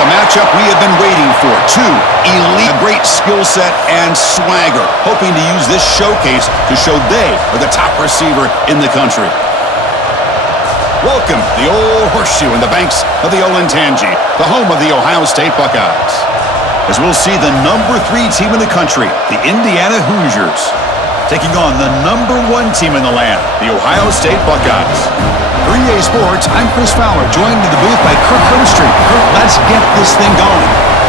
a matchup we have been waiting for. Two elite, great skill set and swagger, hoping to use this showcase to show they are the top receiver in the country. Welcome to the old horseshoe in the banks of the Olentangy, the home of the Ohio State Buckeyes. As we'll see the number 3 team in the country, the Indiana Hoosiers, taking on the number 1 team in the land, the Ohio State Buckeyes. For EA Sports, I'm Chris Fowler, joined in the booth by Kirk Herbstreit. Kirk, let's get this thing going.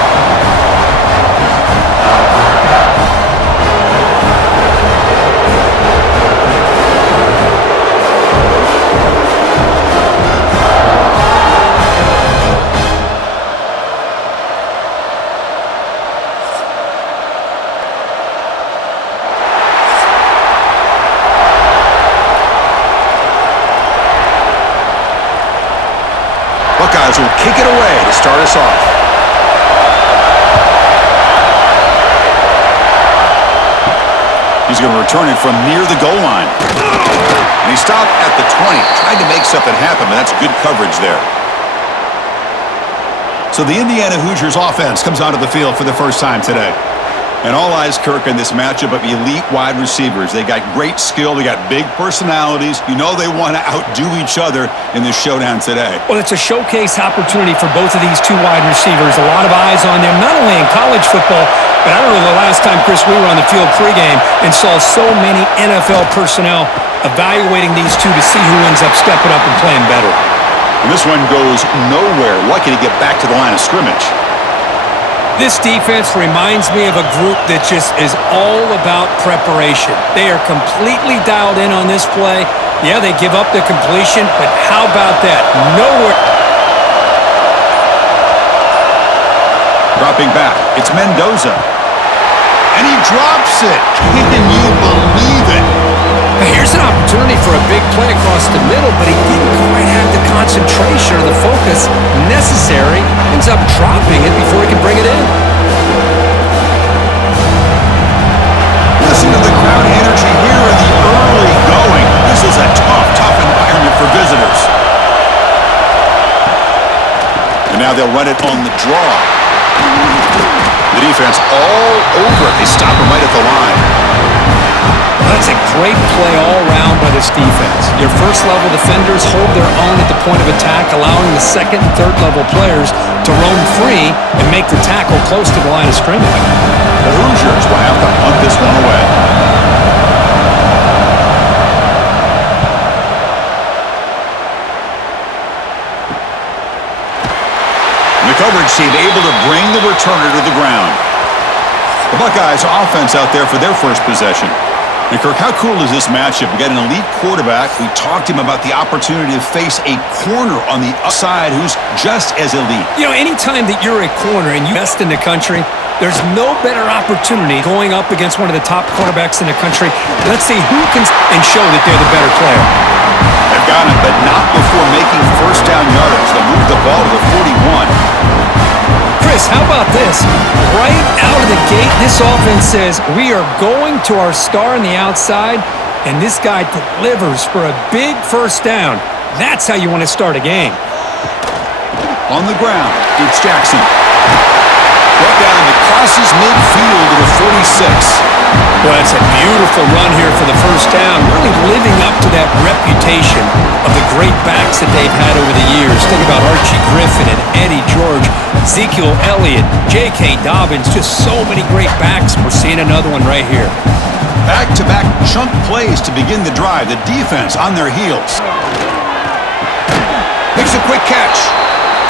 Buckeyes will kick it away to start us off. He's going to return it from near the goal line. And he stopped at the 20. Tried to make something happen, but that's good coverage there. So the Indiana Hoosiers offense comes onto the field for the first time today. And all eyes, Kirk, in this matchup of elite wide receivers. They got great skill. They got big personalities. You know they want to outdo each other in this showdown today. Well, it's a showcase opportunity for both of these two wide receivers. A lot of eyes on them, not only in college football, but I remember the last time, Chris, we were on the field pregame and saw so many NFL personnel evaluating these two to see who ends up stepping up and playing better. And this one goes nowhere. Lucky to get back to the line of scrimmage. This defense reminds me of a group that just is all about preparation. They are completely dialed in on this play. Yeah, they give up the completion, but how about that? Nowhere. Dropping back, it's Mendoza. And he drops it. Can you believe it? Here's an opportunity for a big play across the middle, but he didn't quite have the concentration or the focus necessary. Ends up dropping it before he can bring it in. Listen to the crowd energy here in the early going. This is a tough environment for visitors. And now they'll run it on the draw. The defense all over it. They stop him right at the line. That's a great play all around by this defense. Your first-level defenders hold their own at the point of attack, allowing the second and third-level players to roam free and make the tackle close to the line of scrimmage. The Hoosiers will have to punt this one away. And the coverage team able to bring the returner to the ground. The Buckeyes offense out there for their first possession. And Kirk, how cool is this matchup? We got an elite quarterback. We talked to him about the opportunity to face a corner on the upside who's just as elite. You know, anytime that you're a corner and you best in the country, there's no better opportunity going up against one of the top cornerbacks in the country. Let's see who can and show that they're the better player. They've got him, but not before making first down yardage. They move the ball to the 41. Chris, how about this? Right out of the gate, this offense says, we are going to our star on the outside, and this guy delivers for a big first down. That's how you want to start a game. On the ground, it's Jackson. Brought down and crosses midfield to the 46. Well, it's a beautiful run here for the first down, really living up to that reputation of the great backs that they've had over the years. Think about Archie Griffin and Eddie George, Ezekiel Elliott, J.K. Dobbins, just so many great backs. We're seeing another one right here. Back-to-back chunk plays to begin the drive. The defense on their heels. Makes a quick catch.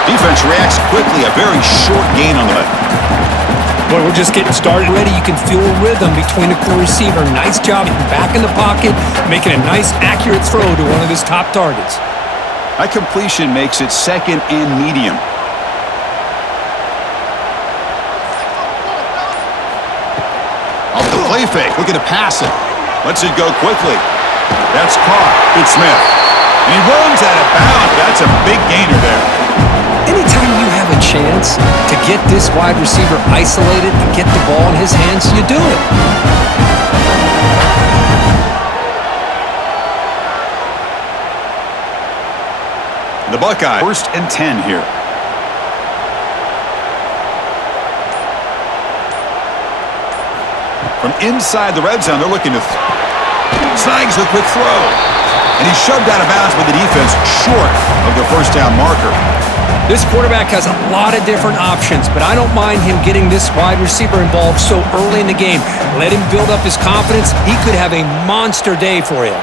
Defense reacts quickly. A very short gain on the way. Boy, we're just getting started already. You can feel a rhythm between the core receiver. Nice job getting back in the pocket, making a nice, accurate throw to one of his top targets. That completion makes it second and medium. Off the play fake, looking to pass it. Lets it go quickly. That's caught. It's Smith. And he runs out of bounds. That's a big gainer there. Anytime you have a chance to get this wide receiver isolated and get the ball in his hands, you do it. The Buckeyes, 1st and 10 here. From inside the red zone, they're looking to snags the quick throw. And he's shoved out of bounds by the defense short of the first down marker. This quarterback has a lot of different options, but I don't mind him getting this wide receiver involved so early in the game. Let him build up his confidence. He could have a monster day for you.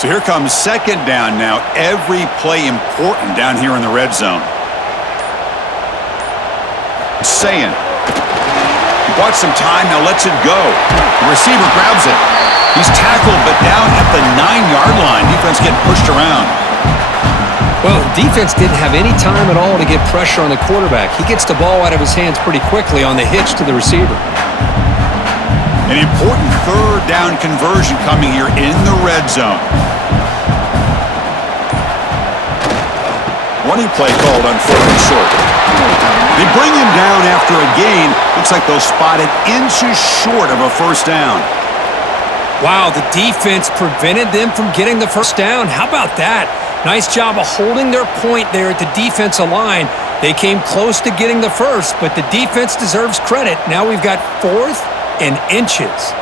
So here comes second down now. Every play important down here in the red zone. Saying. He bought some time, now lets it go. The receiver grabs it. He's tackled, but down at the 9-yard line. Defense getting pushed around. Well, the defense didn't have any time at all to get pressure on the quarterback. He gets the ball out of his hands pretty quickly on the hitch to the receiver. An important third down conversion coming here in the red zone. Running play called on 4th and short. They bring him down after a gain. Looks like they'll spot it inches short of a first down. Wow, the defense prevented them from getting the first down. How about that? Nice job of holding their point there at the defensive line. They came close to getting the first, but the defense deserves credit. Now we've got 4th and inches.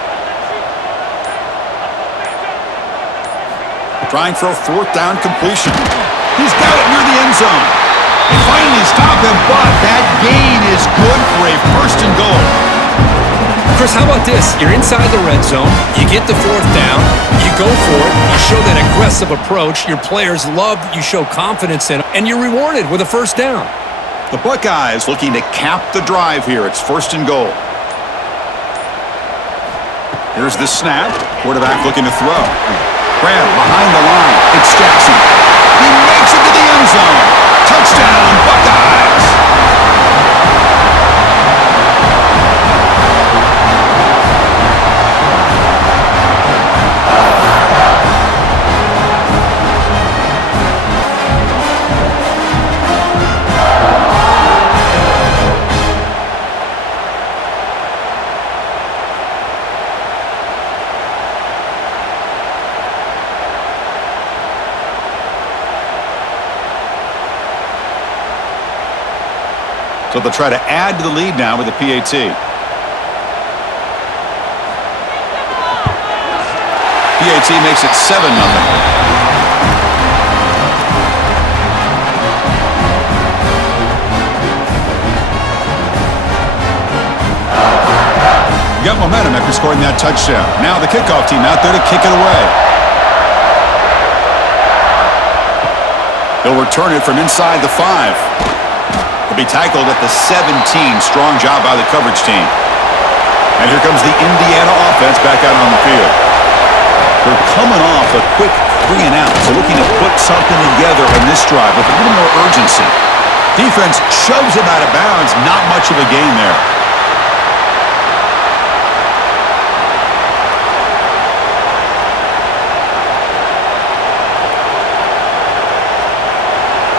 Trying for a 4th down completion. He's got it near the end zone. They finally stop him, but that gain is good for a 1st and goal. Chris, how about this? You're inside the red zone. You get the 4th down. You go for it. You show that aggressive approach. Your players love that you show confidence in them, and you're rewarded with a 1st down. The Buckeyes looking to cap the drive here. It's 1st and goal. Here's the snap. Quarterback looking to throw. Grab behind the line. It's Jackson. He makes it to the end zone. Touchdown, Buckeyes! So they'll try to add to the lead now with a PAT. PAT makes it 7-0. Got momentum after scoring that touchdown. Now the kickoff team out there to kick it away. They'll return it from inside the 5. Will be tackled at the 17. Strong job by the coverage team. And here comes the Indiana offense back out on the field. They're coming off a quick 3 and out, so looking to put something together on this drive with a little more urgency. Defense shoves him out of bounds. Not much of a gain there.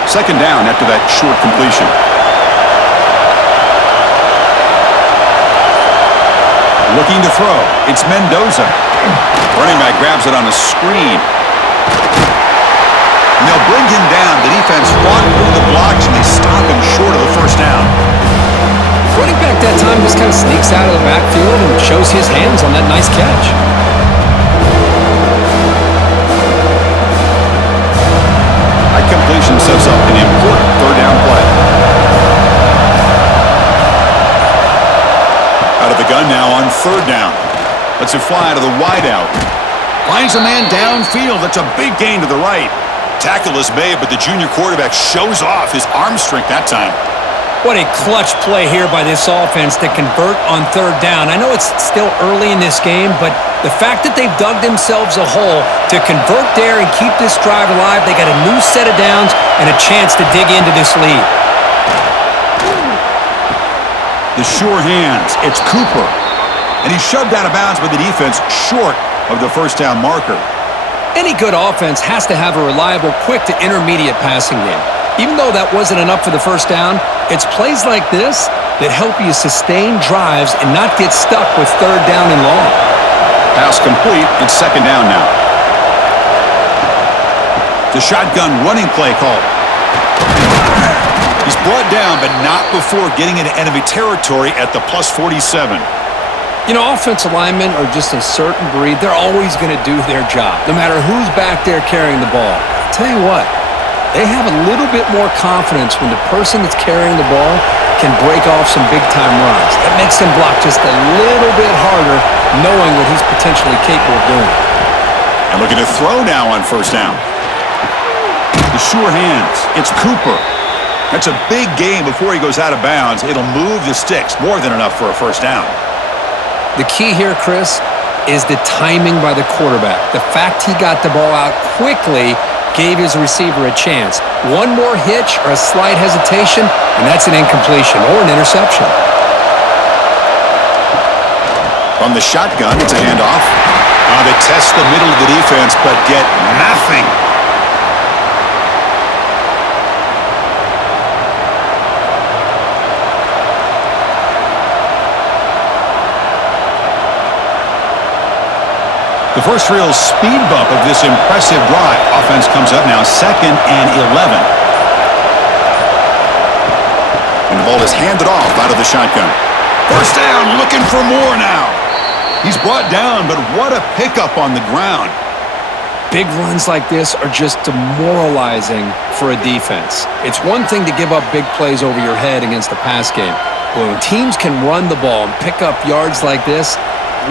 Second down after that short completion. Looking to throw. It's Mendoza. Running back grabs it on a screen. And they'll bring him down. The defense fought through the blocks, and they stop him short of the first down. Running back that time just kind of sneaks out of the backfield and shows his hands on that nice catch. That completion sets up an important 3rd down play. Out of the gun now on 3rd down. Lets it fly to the wideout. Finds a man downfield. That's a big gain to the right. Tackle is made, but the junior quarterback shows off his arm strength that time. What a clutch play here by this offense to convert on 3rd down. I know it's still early in this game, but the fact that they've dug themselves a hole to convert there and keep this drive alive, they got a new set of downs and a chance to dig into this lead. The sure hands. It's Cooper. And he's shoved out of bounds by the defense short of the first down marker. Any good offense has to have a reliable, quick to intermediate passing game. Even though that wasn't enough for the first down, it's plays like this that help you sustain drives and not get stuck with 3rd down and long. Pass complete. It's 2nd down now. The shotgun running play call. He's brought down, but not before getting into enemy territory at the +47. You know, offensive linemen are just a certain breed. They're always going to do their job, no matter who's back there carrying the ball. I'll tell you what, they have a little bit more confidence when the person that's carrying the ball can break off some big-time runs. That makes them block just a little bit harder, knowing what he's potentially capable of doing. And looking to throw now on first down. The sure hands. It's Cooper. That's a big gain before he goes out of bounds. It'll move the sticks, more than enough for a first down. The key here, Chris, is the timing by the quarterback. The fact he got the ball out quickly gave his receiver a chance. One more hitch or a slight hesitation, and that's an incompletion or an interception. From the shotgun, it's a handoff. They test the middle of the defense, but get nothing. The first real speed bump of this impressive drive. Offense comes up now, 2nd and 11. And the ball is handed off out of the shotgun. First down, looking for more now. He's brought down, but what a pickup on the ground. Big runs like this are just demoralizing for a defense. It's one thing to give up big plays over your head against the pass game. But when teams can run the ball and pick up yards like this,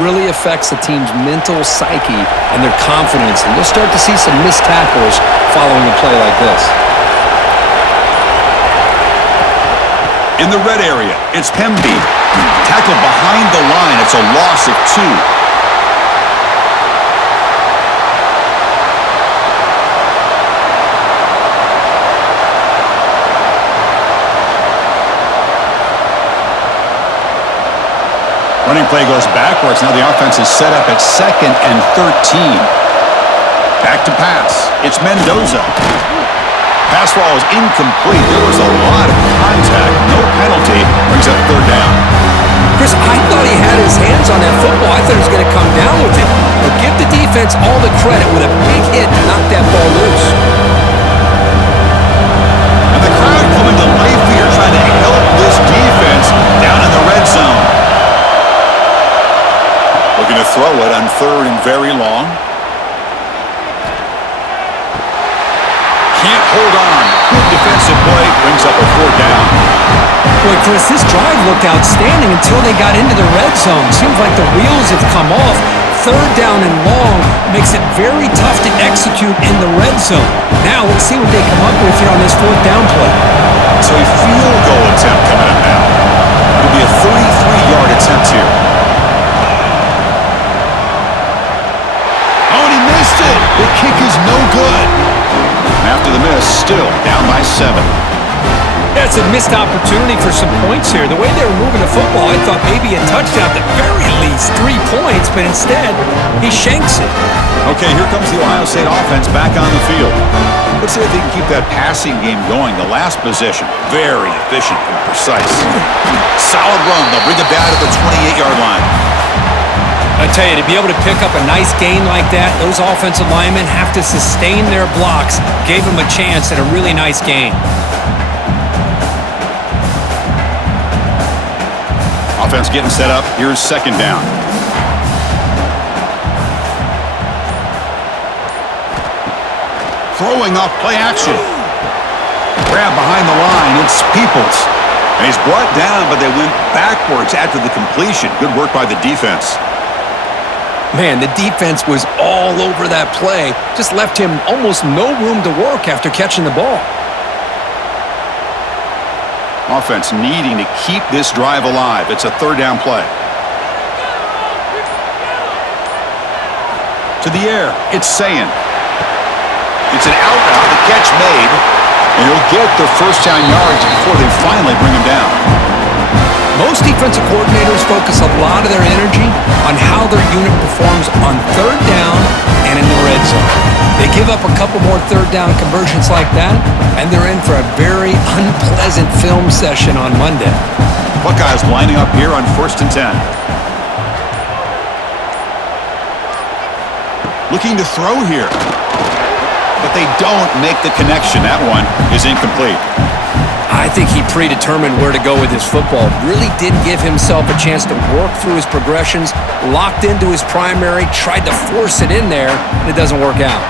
really affects the team's mental psyche and their confidence, and you'll start to see some missed tackles following a play like this. In the red area, it's Pemby. Tackled behind the line. It's a loss of 2. Running play goes backwards. Now the offense is set up at 2nd and 13. Back to pass. It's Mendoza. Pass ball is incomplete. There was a lot of contact. No penalty. Brings up 3rd down. Chris, I thought he had his hands on that football. I thought he was going to come down with it. But give the defense all the credit with a big hit to knock that ball loose. And the crowd coming to life here, trying to help this defense down in the red zone. Looking to throw it on 3rd and very long. Can't hold on. Good defensive play. Brings up a 4th down. Boy, Chris, this drive looked outstanding until they got into the red zone. Seems like the wheels have come off. 3rd down and long makes it very tough to execute in the red zone. Now, let's see what they come up with here on this 4th down play. So a field goal attempt coming up now. It'll be a 33-yard attempt here. Oh, and he missed it. The kick is no good. After the miss, still down by 7. Yeah, it's a missed opportunity for some points here. The way they were moving the football, I thought maybe a touchdown, at the very least 3 points, but instead, he shanks it. Okay, here comes the Ohio State offense back on the field. Let's see if they can keep that passing game going. The last possession, very efficient and precise. Solid run. They'll bring it down to the 28-yard line. I tell you, to be able to pick up a nice gain like that, those offensive linemen have to sustain their blocks. Gave them a chance at a really nice gain. Offense getting set up. Here's 2nd down. Throwing off play action. Grab behind the line. It's Peoples. And he's brought down, but they went backwards after the completion. Good work by the defense. Man, the defense was all over that play. Just left him almost no room to work after catching the ball. Offense needing to keep this drive alive. It's a 3rd down play. To the air, it's Sayin. It's an out route, the catch made, and he'll get the first down yards before they finally bring him down. Most defensive coordinators focus a lot of their energy on how their unit performs on 3rd down and in the red zone. They give up a couple more 3rd down conversions like that, and they're in for a very unpleasant film session on Monday. Buckeyes lining up here on 1st and 10. Looking to throw here, but they don't make the connection. That one is incomplete. I think he predetermined where to go with his football. Really didn't give himself a chance to work through his progressions, locked into his primary, tried to force it in there, and it doesn't work out.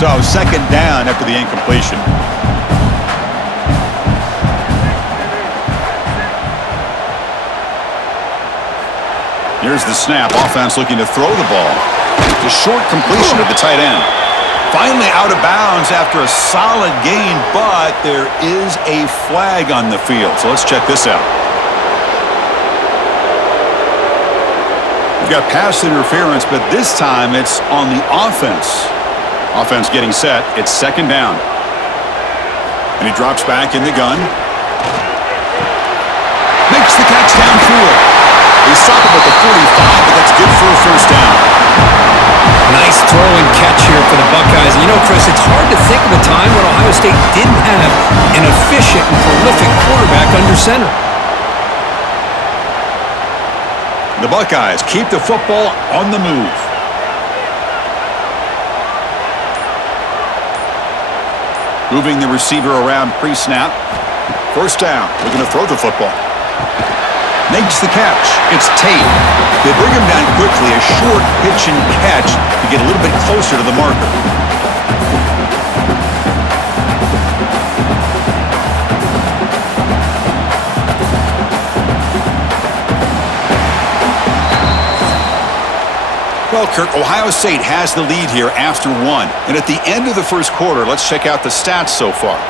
So second down after the incompletion. Here's the snap. Offense looking to throw the ball. The short completion of the tight end. Finally out of bounds after a solid gain, but there is a flag on the field. So let's check this out. We've got pass interference, but this time it's on the offense. Offense getting set. It's second down. And he drops back in the gun. Makes the catch downfield. They stop him at the 45, but that's good for a first down. Nice throw and catch here for the Buckeyes. You know, Chris, it's hard to think of a time when Ohio State didn't have an efficient and prolific quarterback under center. The Buckeyes keep the football on the move. Moving the receiver around pre-snap. First down. We're going to throw the football. Makes the catch. It's Tate. They bring him down quickly. A short pitch and catch to get a little bit closer to the marker. Well, Kirk, Ohio State has the lead here after one. And at the end of the first quarter, let's check out the stats so far.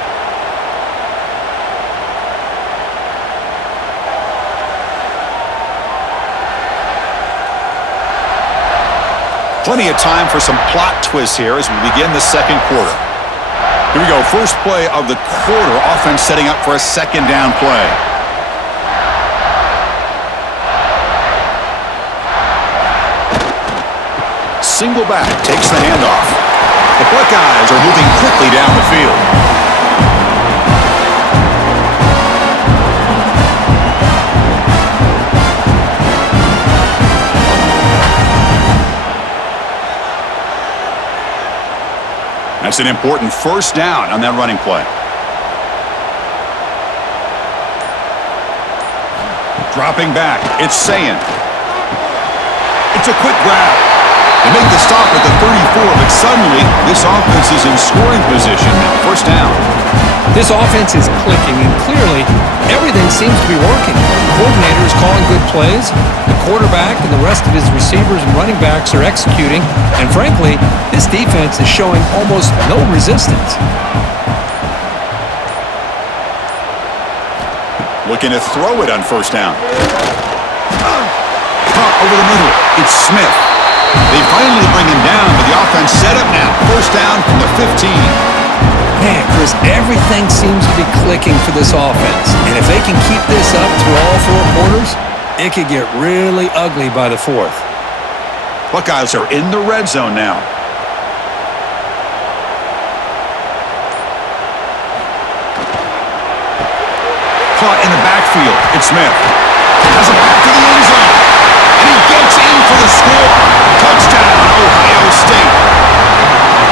Plenty of time for some plot twists here as we begin the second quarter. Here we go. First play of the quarter. Offense setting up for a second down play. Single back takes the handoff. The Buckeyes are moving quickly down the field. That's an important first down on that running play. Dropping back. It's Sayin. It's a quick grab. They make the stop at the 34, but suddenly this offense is in scoring position now. First down. This offense is clicking, and clearly everything seems to be working. The coordinator is calling good plays. The quarterback and the rest of his receivers and running backs are executing. And frankly, this defense is showing almost no resistance. Looking to throw it on first down. Caught over the middle. It's Smith. They finally bring him down, but the offense set up now. First down from the 15. Man, Chris, everything seems to be clicking for this offense. And if they can keep this up through all four quarters, it could get really ugly by the fourth. Buckeyes are in the red zone now. Caught in the backfield. It's Smith. Has it back to the end zone. And he gets in for the score. Touchdown, Ohio State.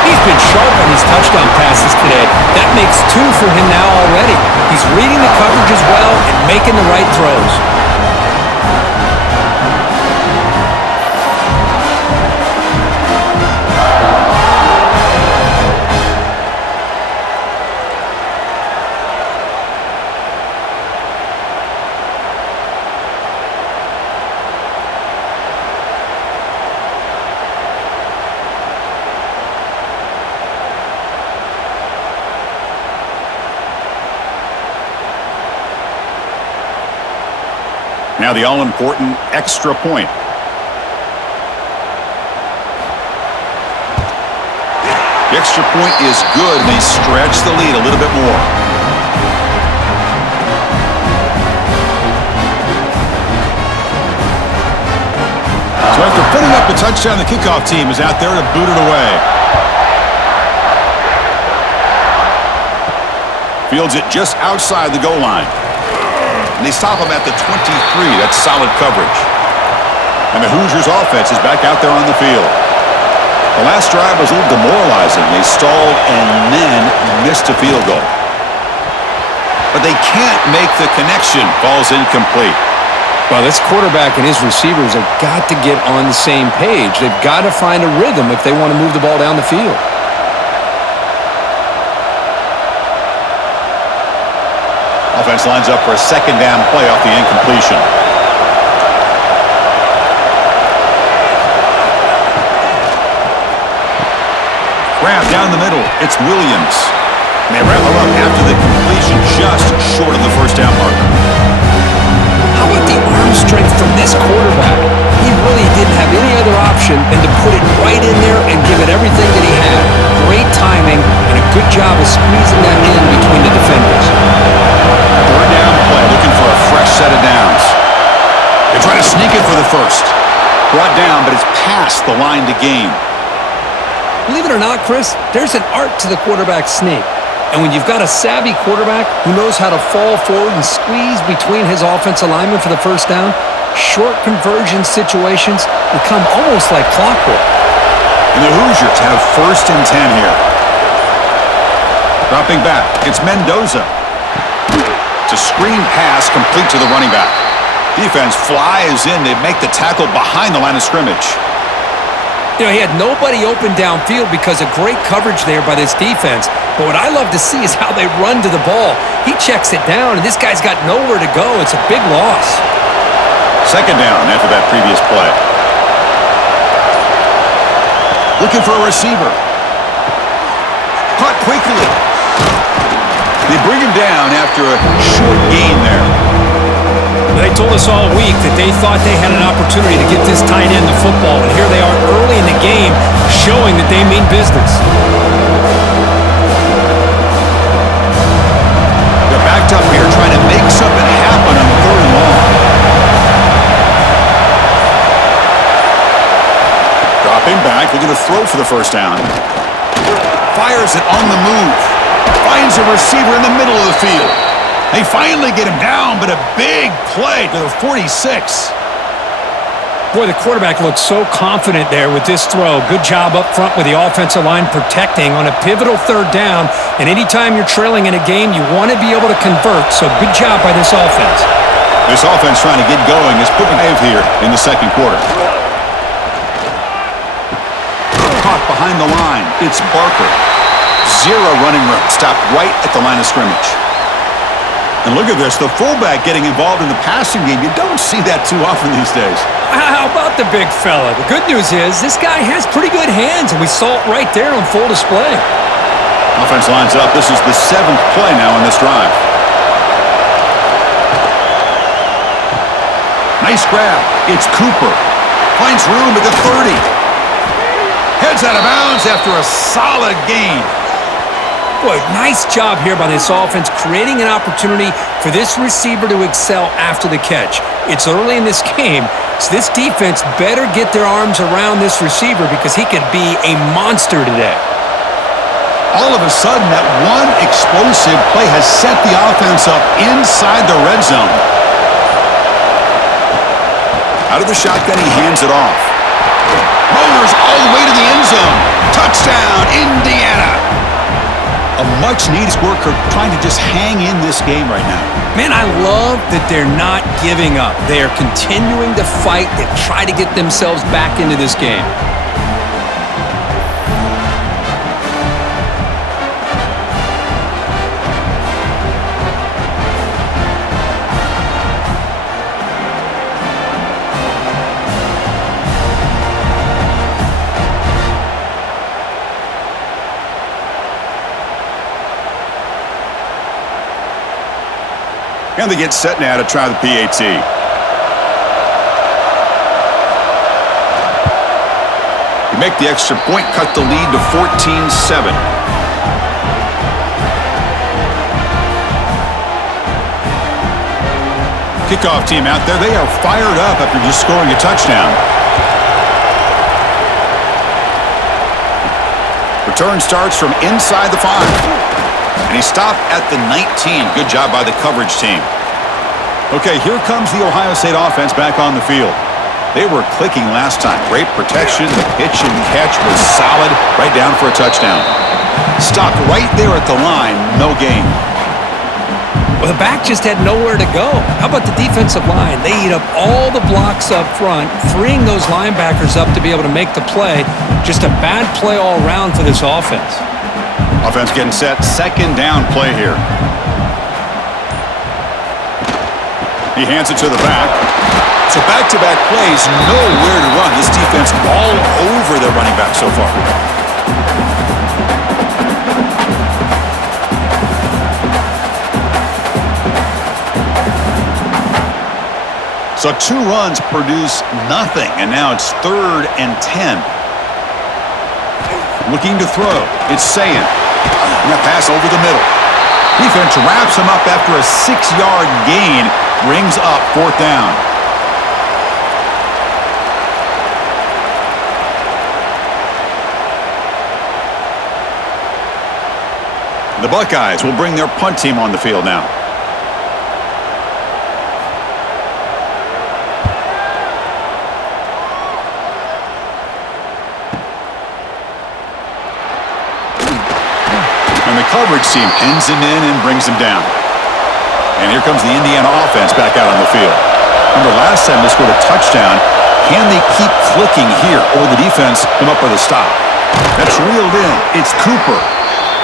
He's been sharp on his touchdown passes today. That makes 2 for him now already. He's reading the coverage as well and making the right throws. Now the all-important extra point. The extra point is good, and they stretch the lead a little bit more. So after putting up a touchdown, the kickoff team is out there to boot it away. Fields it just outside the goal line. And they stop him at the 23. That's solid coverage. And the Hoosiers offense is back out there on the field. The last drive was a little demoralizing. They stalled and then missed a field goal. but they can't make the connection. Ball's incomplete. Well, this quarterback and his receivers have got to get on the same page. They've got to find a rhythm if they want to move the ball down the field. Offense lines up for a second down play off the incompletion. Grab down the middle. It's Williams. And they wrap him up after the completion, just short of the first down marker. How about the arm strength from this quarterback? He really didn't have any other option than to put it right in there and give it everything that he had. Great timing and a good job of squeezing that in between the defenders. Third down play, looking for a fresh set of downs. They try to sneak it for the first. Brought down, but it's past the line to gain. Believe it or not, Chris, there's an art to the quarterback sneak. And when you've got a savvy quarterback who knows how to fall forward and squeeze between his offensive linemen for the first down, short conversion situations become almost like clockwork. And the Hoosiers have 1st and 10 here. Dropping back, it's Mendoza. It's a screen pass complete to the running back. Defense flies in. They make the tackle behind the line of scrimmage. You know, he had nobody open downfield because of great coverage there by this defense. But what I love to see is how they run to the ball. He checks it down, and this guy's got nowhere to go. It's a big loss. Second down after that previous play. Looking for a receiver. Caught quickly. They bring him down after a short gain there. They told us all week that they thought they had an opportunity to get this tight end the football, and here they are early in the game showing that they mean business. They're backed up here trying to make something happen on the 3rd and long. Dropping back, looking to throw for the first down. Fires it on the move. Finds a receiver in the middle of the field. They finally get him down, but a big play to the 46. Boy, the quarterback looked so confident there with this throw. Good job up front with the offensive line protecting on a pivotal 3rd down. And anytime you're trailing in a game, you want to be able to convert. So good job by this offense. This offense trying to get going is putting a here in the 2nd quarter. Caught behind the line. It's Barker. 0 running room. Stopped right at the line of scrimmage. And look at this, the fullback getting involved in the passing game. You don't see that too often these days. How about the big fella? The good news is this guy has pretty good hands, and we saw it right there on full display. Offense lines up. This is the 7th play now in this drive. Nice grab. It's Cooper. Finds room at the 30. Heads out of bounds after a solid gain. Boy, nice job here by this offense, creating an opportunity for this receiver to excel after the catch. It's early in this game, so this defense better get their arms around this receiver because he could be a monster today. All of a sudden, that one explosive play has set the offense up inside the red zone. Out of the shotgun, he hands it off. Rollers all the way to the end zone. Touchdown, Indiana. A much-needed worker trying to just hang in this game right now. Man, I love that they're not giving up. They are continuing to fight. They try to get themselves back into this game. And they get set now to try the PAT. They make the extra point, cut the lead to 14-7. Kickoff team out there. They are fired up after just scoring a touchdown. Return starts from inside the 5. And he stopped at the 19. Good job by the coverage team. Okay, here comes the Ohio State offense back on the field. They were clicking last time. Great protection. The pitch and catch was solid. Right down for a touchdown. Stopped right there at the line. No gain. Well, the back just had nowhere to go. How about the defensive line? They eat up all the blocks up front, freeing those linebackers up to be able to make the play. Just a bad play all around for this offense. Offense getting set. Second down play here. He hands it to the back. So back-to-back plays, nowhere to run. This defense all over their running back so far. So 2 runs produce nothing, and now it's 3rd and 10. Looking to throw. It's Sayin. And that pass over the middle. Defense wraps him up after a 6-yard gain. Brings up 4th down. The Buckeyes will bring their punt team on the field now. And the coverage team pins him in and brings him down. And here comes the Indiana offense back out on the field. Remember, last time they scored a touchdown. Can they keep clicking here, or the defense come up with a stop? That's reeled in. It's Cooper.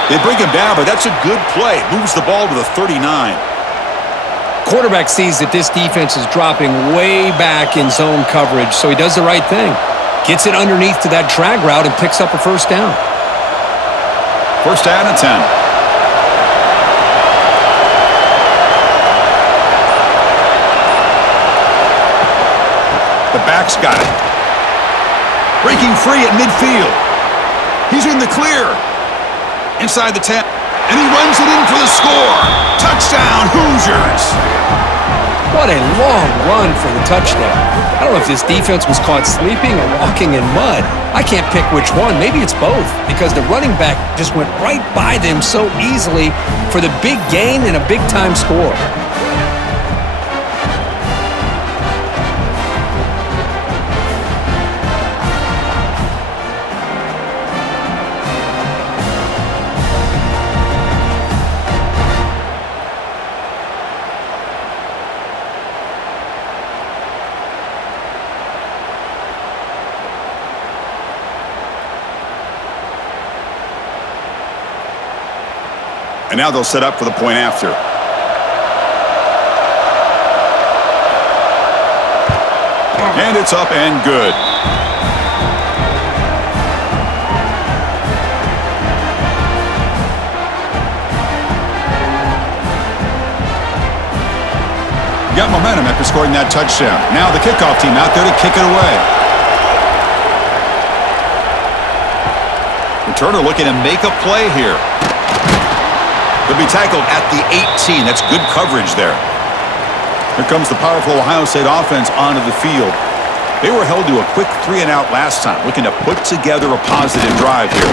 They bring him down, but that's a good play. Moves the ball to the 39. Quarterback sees that this defense is dropping way back in zone coverage, so he does the right thing. Gets it underneath to that drag route and picks up a 1st down. 1st down and 10. The back's got it. Breaking free at midfield. He's in the clear. Inside the 10. And he runs it in for the score. Touchdown, Hoosiers. What a long run for the touchdown. I don't know if this defense was caught sleeping or walking in mud. I can't pick which one. Maybe it's both, because the running back just went right by them so easily for the big gain and a big-time score. And now they'll set up for the point after. And it's up and good. Got momentum after scoring that touchdown. Now the kickoff team out there to kick it away. Returner looking to make a play here. They'll be tackled at the 18. That's good coverage there. Here comes the powerful Ohio State offense onto the field. They were held to a quick 3-and-out last time, looking to put together a positive drive here.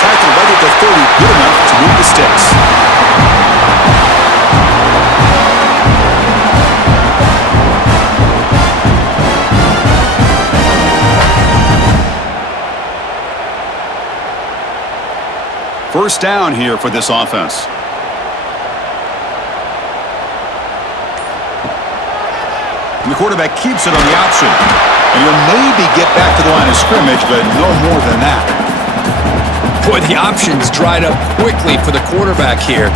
Tackled right at the 30, good enough to move the sticks. First down here for this offense. And the quarterback keeps it on the option. And he'll maybe get back to the line of scrimmage, but no more than that. Boy, the options dried up quickly for the quarterback here.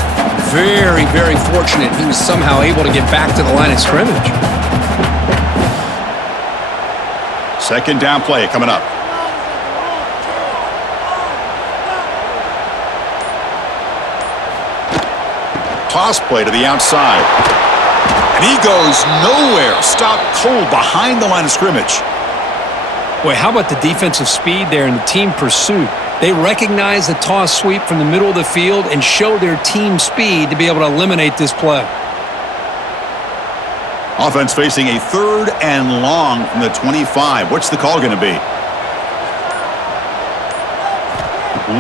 Very, very fortunate he was somehow able to get back to the line of scrimmage. Second down play coming up. Toss play to the outside. And he goes nowhere. Stopped cold behind the line of scrimmage. Boy, how about the defensive speed there and the team pursuit? They recognize the toss sweep from the middle of the field and show their team speed to be able to eliminate this play. Offense facing a 3rd and long from the 25. What's the call going to be?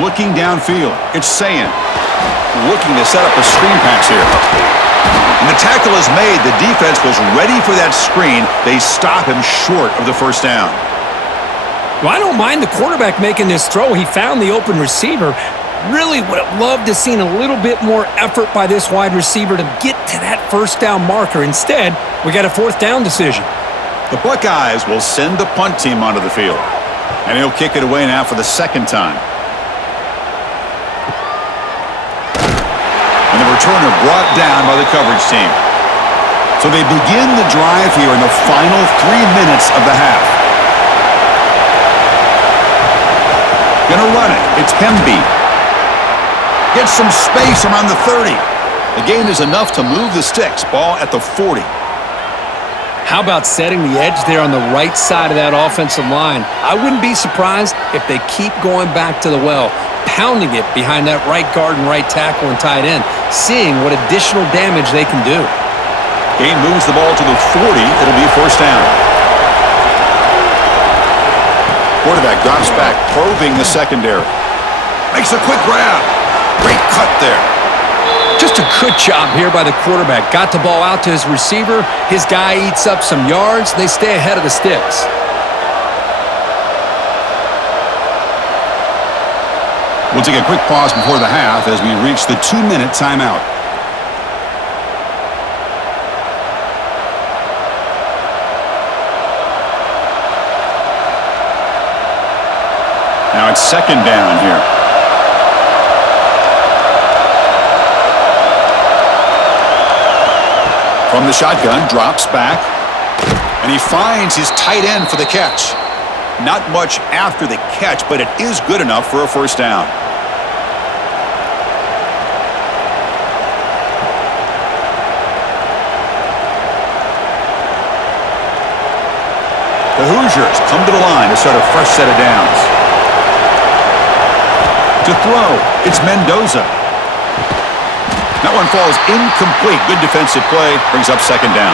Looking downfield. It's Sayin. Looking to set up a screen pass here. And the tackle is made. The defense was ready for that screen. They stop him short of the 1st down. Well, I don't mind the quarterback making this throw. He found the open receiver. Really would have loved to have seen a little bit more effort by this wide receiver to get to that first down marker. Instead, we got a fourth down decision. The Buckeyes will send the punt team onto the field. And he'll kick it away now for the second time. And the returner brought down by the coverage team. So they begin the drive here in the final 3 minutes of the half. Gonna run it. It's Hemby. Gets some space around the 30. The gain is enough to move the sticks. Ball at the 40. How about setting the edge there on the right side of that offensive line? I wouldn't be surprised if they keep going back to the well, pounding it behind that right guard and right tackle and tight end, seeing what additional damage they can do. Gain moves the ball to the 40. It'll be first down. Quarterback drops back, probing the secondary. Makes a quick grab. Great cut there. Just a good job here by the quarterback. Got the ball out to his receiver. His guy eats up some yards. They stay ahead of the sticks. We'll take a quick pause before the half as we reach the 2-minute timeout. Now it's second down here. From the shotgun, drops back, and he finds his tight end for the catch. Not much after the catch, but it is good enough for a first down. The Hoosiers come to the line to start a fresh set of downs. To throw, it's Mendoza. That one falls incomplete. Good defensive play. Brings up second down.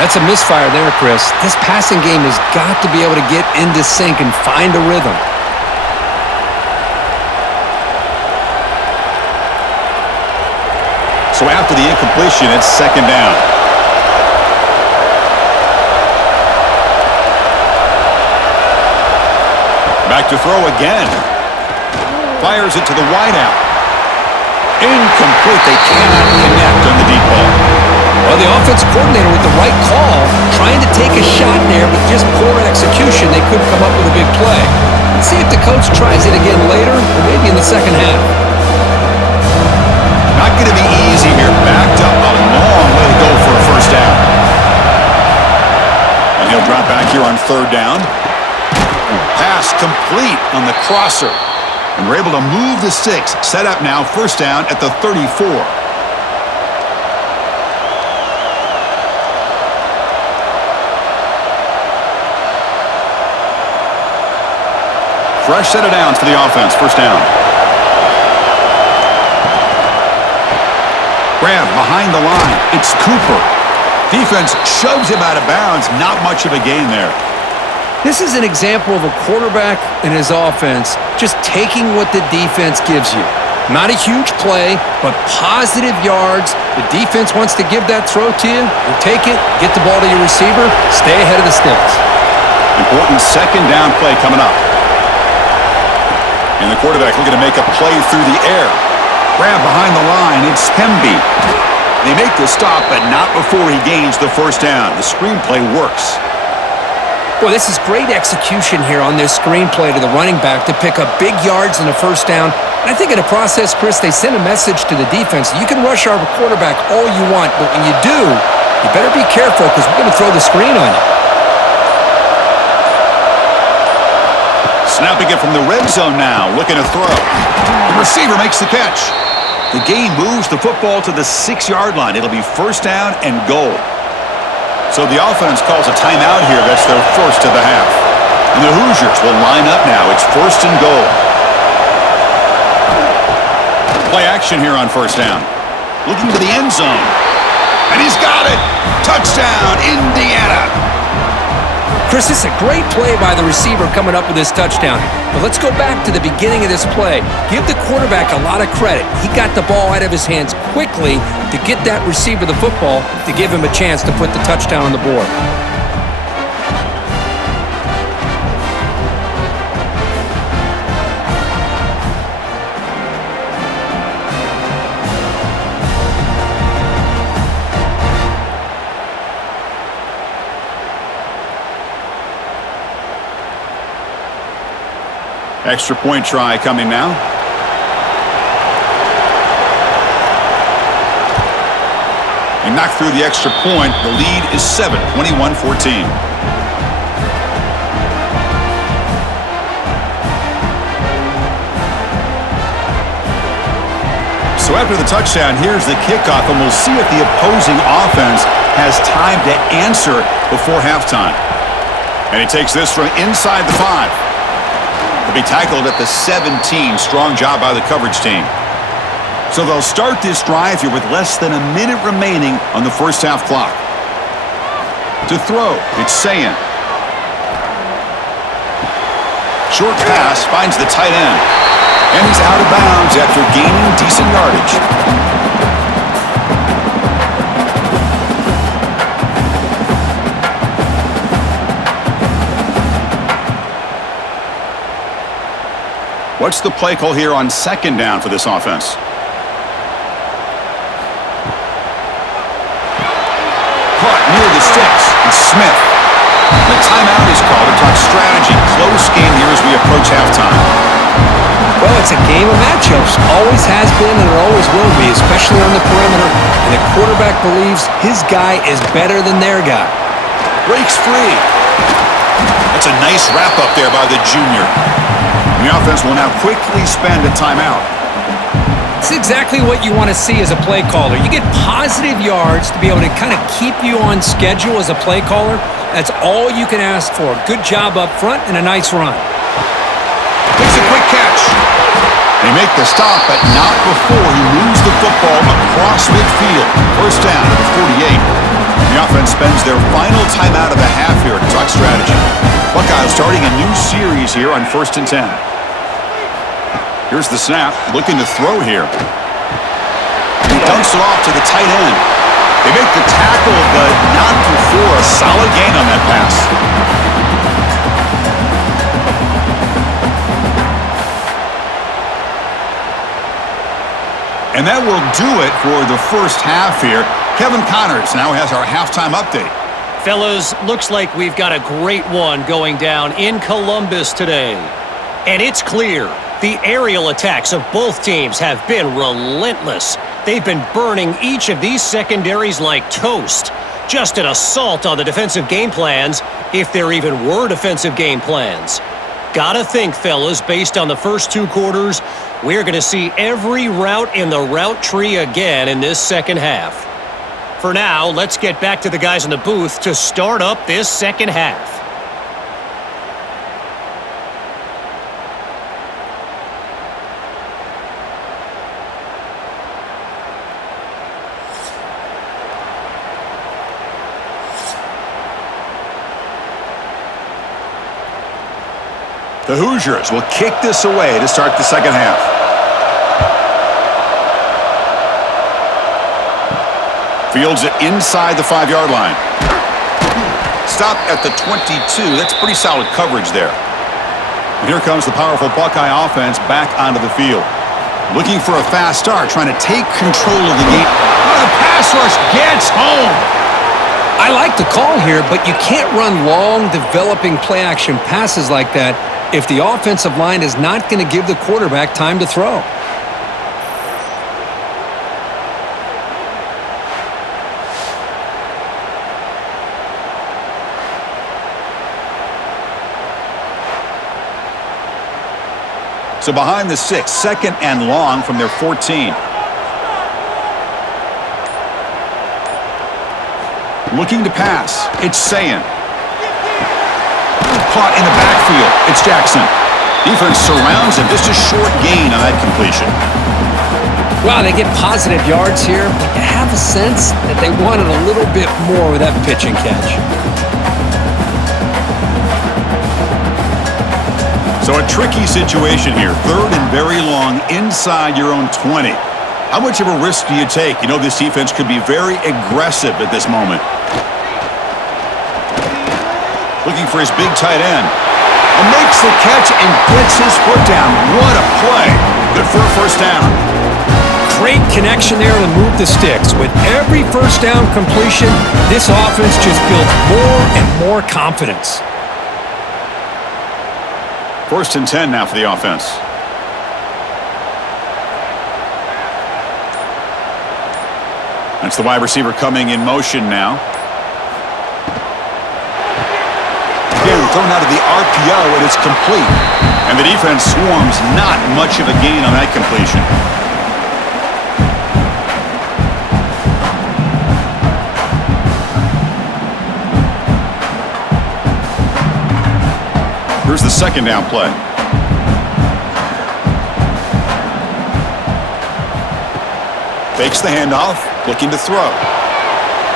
That's a misfire there, Chris. This passing game has got to be able to get into sync and find a rhythm. So after the incompletion, it's second down. Back to throw again. Fires it to the wideout. Incomplete. They cannot connect on the deep ball. Well, the offensive coordinator with the right call, trying to take a shot there, but just poor execution. They couldn't come up with a big play. Let's see if the coach tries it again later, or maybe in the second half. Not going to be easy here. Backed up a long way to go for a first down. And he'll drop back here on third down. Pass complete on the crosser. And we're able to move the sticks. Set up now, first down at the 34. Fresh set of downs for the offense. First down. Grab behind the line. It's Cooper. Defense shoves him out of bounds. Not much of a gain there. This is an example of a quarterback and his offense just taking what the defense gives you. Not a huge play, but positive yards. The defense wants to give that throw to you. You take it, get the ball to your receiver, stay ahead of the sticks. Important second down play coming up. And the quarterback looking to make a play through the air. Grab behind the line. It's Hemby. They make the stop, but not before he gains the first down. The screenplay works. Boy, this is great execution here on this screenplay to the running back to pick up big yards in the first down. And I think in the process, Chris, they send a message to the defense. You can rush our quarterback all you want, but when you do, you better be careful because we're going to throw the screen on you. Snapping it from the red zone now, looking to throw. The receiver makes the catch. The gain moves the football to the 6-yard line. It'll be first down and goal. So the offense calls a timeout here. That's their first of the half. And the Hoosiers will line up now. It's first and goal. Play action here on first down. Looking to the end zone. And he's got it. Touchdown, Indiana. Chris, this is a great play by the receiver coming up with this touchdown. But let's go back to the beginning of this play. Give the quarterback a lot of credit. He got the ball out of his hands quickly to get that receiver the football to give him a chance to put the touchdown on the board. Extra point try coming now. They knocked through the extra point. The lead is 7, 21-14. So after the touchdown, here's the kickoff, and we'll see if the opposing offense has time to answer before halftime. And he takes this from inside the 5. He'll be tackled at the 17. Strong job by the coverage team. So they'll start this drive here with less than a minute remaining on the first half clock. To throw, it's Sayin. Short pass finds the tight end. And he's out of bounds after gaining decent yardage. What's the play call here on second down for this offense? Caught near the sticks. It's Smith. The timeout is called to talk strategy. Close game here as we approach halftime. Well, it's a game of matchups. Always has been and it always will be, especially on the perimeter. And the quarterback believes his guy is better than their guy. Breaks free. That's a nice wrap-up there by the junior. The offense will now quickly spend a timeout. It's exactly what you want to see as a play caller. You get positive yards to be able to kind of keep you on schedule as a play caller. That's all you can ask for. Good job up front and a nice run. Makes a quick catch. They make the stop, but not before he moves the football across midfield. First down at the 48. The offense spends their final timeout of the half here to talk strategy. Buckeyes starting a new series here on 1st and 10. Here's the snap, looking to throw here. He dumps it off to the tight end. They make the tackle, but not before a solid gain on that pass. And that will do it for the first half here. Kevin Connors now has our halftime update. Fellas, looks like we've got a great one going down in Columbus today. And it's clear, the aerial attacks of both teams have been relentless. They've been burning each of these secondaries like toast. Just an assault on the defensive game plans, if there even were defensive game plans. Gotta think, fellas, based on the first 2 quarters, we're going to see every route in the route tree again in this second half. For now, let's get back to the guys in the booth to start up this second half. The Hoosiers will kick this away to start the second half. Fields it inside the 5-yard line. Stop at the 22. That's pretty solid coverage there. And here comes the powerful Buckeye offense back onto the field. Looking for a fast start, trying to take control of the game. Oh, the pass rush gets home. I like the call here, but you can't run long, developing play-action passes like that if the offensive line is not going to give the quarterback time to throw. So behind the 6, 2nd and long from their 14. Looking to pass. It's Sayin. Caught in the backfield. It's Jackson. Defense surrounds him. Just a short gain on that completion. Wow, they get positive yards here, but you have a sense that they wanted a little bit more with that pitch and catch. So a tricky situation here. 3rd and very long inside your own 20. How much of a risk do you take? You know this defense could be very aggressive at this moment. Looking for his big tight end. And makes the catch and gets his foot down. What a play. Good for a first down. Great connection there to move the sticks. With every first down completion, this offense just builds more and more confidence. First and 10 now for the offense. That's the wide receiver coming in motion now. Again, thrown out of the RPO, and it's complete. And the defense swarms, not much of a gain on that completion. Here's the second down play. Fakes the handoff, looking to throw.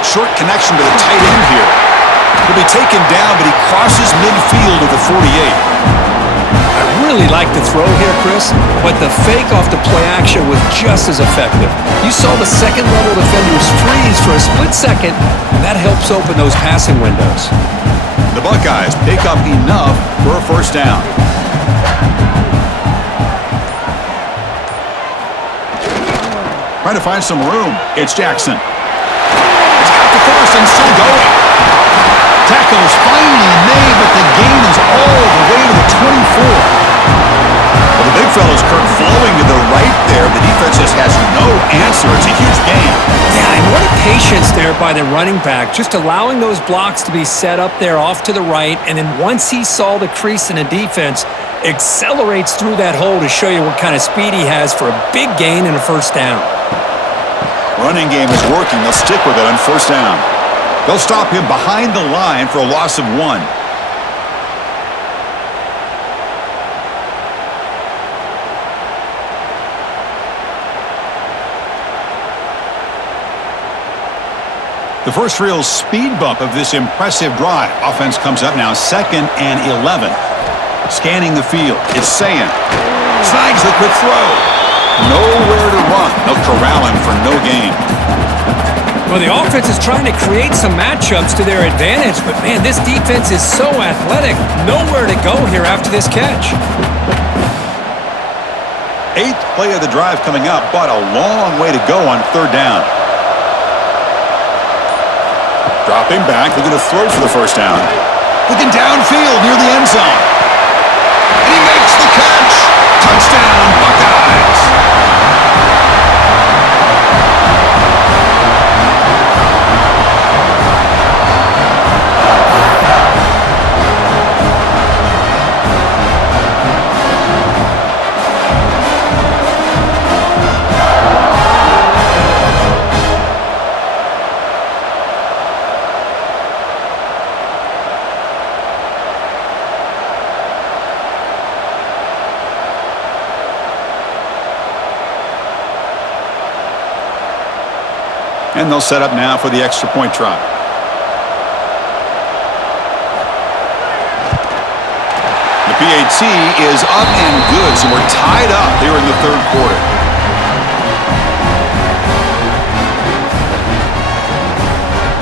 Short connection to the tight end here. He'll be taken down, but he crosses midfield at the 48. I really like the throw here, Chris, but the fake off the play action was just as effective. You saw the second-level defenders freeze for a split second, and that helps open those passing windows. The Buckeyes pick up enough for a first down. Trying to find some room. It's Jackson. He's got the first and still going. Tackle is finally made, but the gain is all the way to the 24. Well, the big fella's Kirk flowing to the right there. The defense just has no answer. It's a huge gain. Yeah, and what a patience there by the running back, just allowing those blocks to be set up there off to the right, and then once he saw the crease in the defense, accelerates through that hole to show you what kind of speed he has for a big gain and a first down. Running game is working. They'll stick with it on first down. They'll stop him behind the line for a loss of 1. The first real speed bump of this impressive drive. Offense comes up now 2nd and 11. Scanning the field. It's Sayan. Snags the quick throw. Nowhere to run. They'll corral him for no gain. Well, the offense is trying to create some matchups to their advantage, but man, this defense is so athletic. Nowhere to go here after this catch. 8th play of the drive coming up, but a long way to go on third down. Dropping back, looking to throw for the first down. Looking downfield near the end zone. And he makes the catch. Touchdown, Buckeyes. And they'll set up now for the extra point try. The PAT is up and good, so we're tied up here in the third quarter.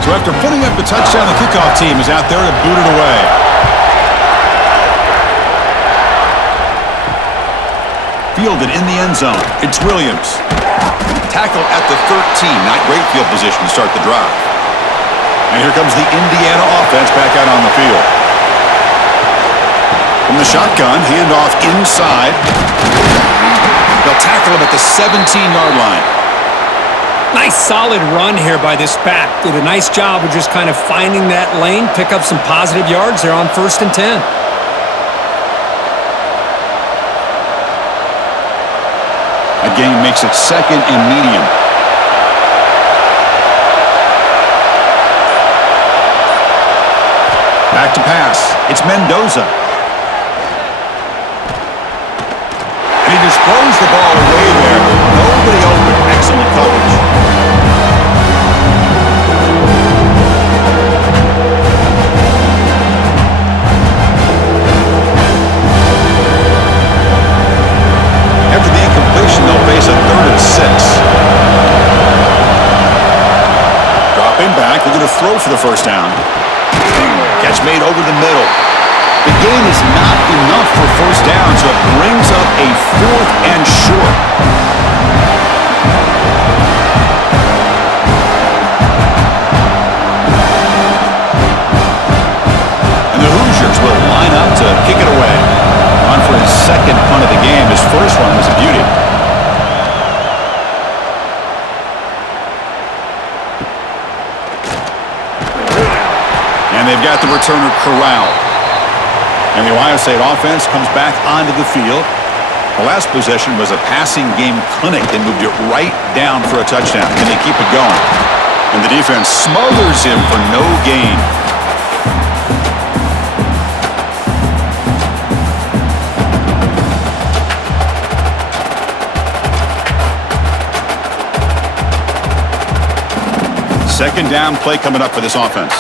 So after putting up the touchdown, the kickoff team is out there to boot it away. Fielded in the end zone. It's Williams. Tackle at the 13. Not great field position to start the drive. And here comes the Indiana offense back out on the field. From the shotgun, handoff inside. They'll tackle him at the 17-yard line. Nice solid run here by this back. Did a nice job of just kind of finding that lane, pick up some positive yards there on 1st and 10. Gain makes it 2nd and medium. Back to pass. It's Mendoza. And he just throws the ball away there. Nobody open. Excellent coverage. They'll face a 3rd and 6. Dropping back, looking to throw for the first down. Catch made over the middle. The gain is not enough for first down, so it brings up a 4th and short. And the Hoosiers will line up to kick it away. On for His first one was a beauty. And they've got the returner corralled. And the Ohio State offense comes back onto the field. The last possession was a passing game clinic. They moved it right down for a touchdown. Can they keep it going? And the defense smothers him for no gain. Second down play coming up for this offense.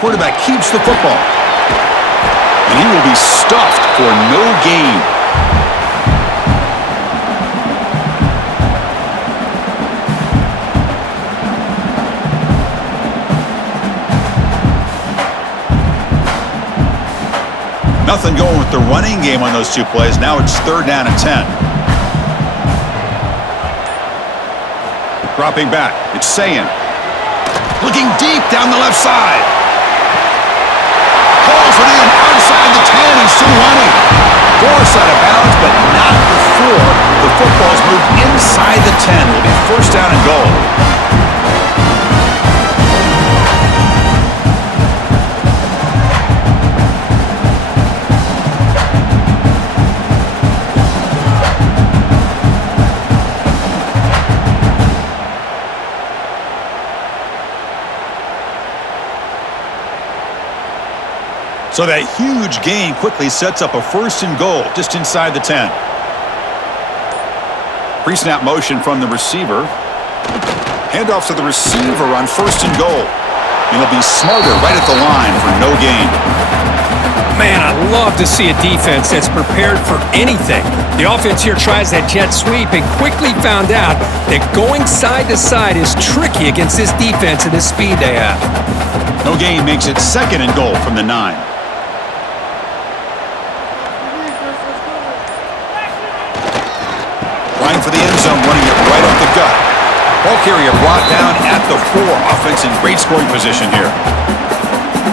Quarterback keeps the football. And he will be stuffed for no gain. Nothing going with the running game on those two plays. Now it's third down and 10. Dropping back. It's Sayin. Looking deep down the left side. Pulls it in outside the 10 and still running. Forced out of bounds, but not before the football's moved inside the 10. It will be first down and goal. So that huge gain quickly sets up a first and goal just inside the 10. Pre-snap motion from the receiver. Handoff to the receiver on first and goal. And he'll be smarter right at the line for no gain. Man, I love to see a defense that's prepared for anything. The offense here tries that jet sweep and quickly found out that going side to side is tricky against this defense and this speed they have. No gain makes it second and goal from the 9. For the end zone, running it right up the gut. Ball carrier brought down at the 4. Offense in great scoring position here.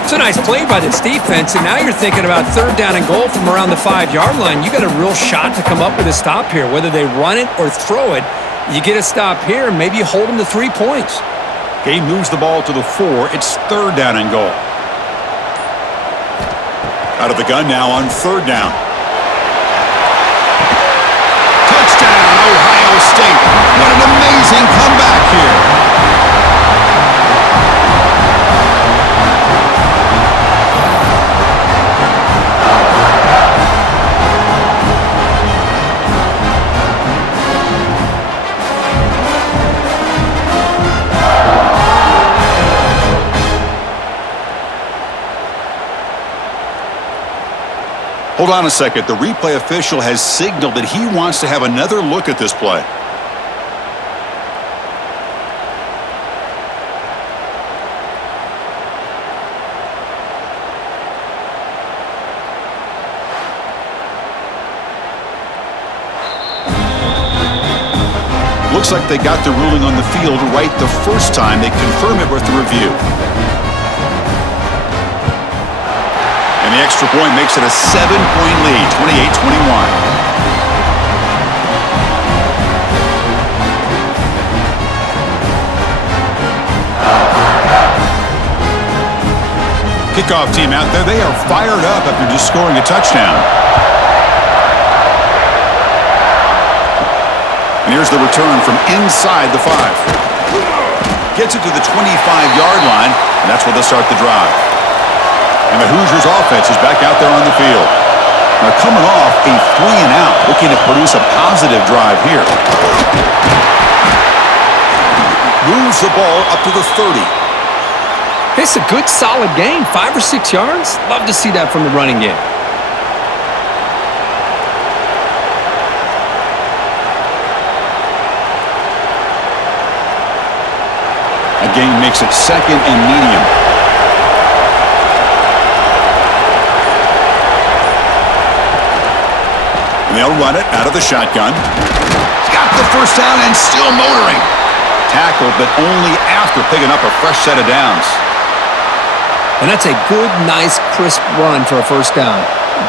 It's a nice play by this defense, and now you're thinking about third down and goal from around the 5-yard line. You got a real shot to come up with a stop here. Whether they run it or throw it, you get a stop here, and maybe you hold them to 3 points. Game moves the ball to the 4. It's third down and goal. Out of the gun now on third down. Ohio State. What an amazing comeback here. Hold on a second. The replay official has signaled that he wants to have another look at this play. Looks like they got the ruling on the field right the first time. They confirm it with the review. And the extra point makes it a 7-point lead, 28-21. Kickoff team out there, they are fired up after just scoring a touchdown. And here's the return from inside the 5. Gets it to the 25-yard line, and that's where they'll start the drive. And the Hoosiers offense is back out there on the field. Now coming off a 3-and-out, looking to produce a positive drive here. Moves the ball up to the 30. It's a good, solid gain. 5 or 6 yards. Love to see that from the running game. A gain makes it second and medium. And they'll run it out of the shotgun. He's got the first down and still motoring. Tackled, but only after picking up a fresh set of downs. And that's a good, nice, crisp run for a first down.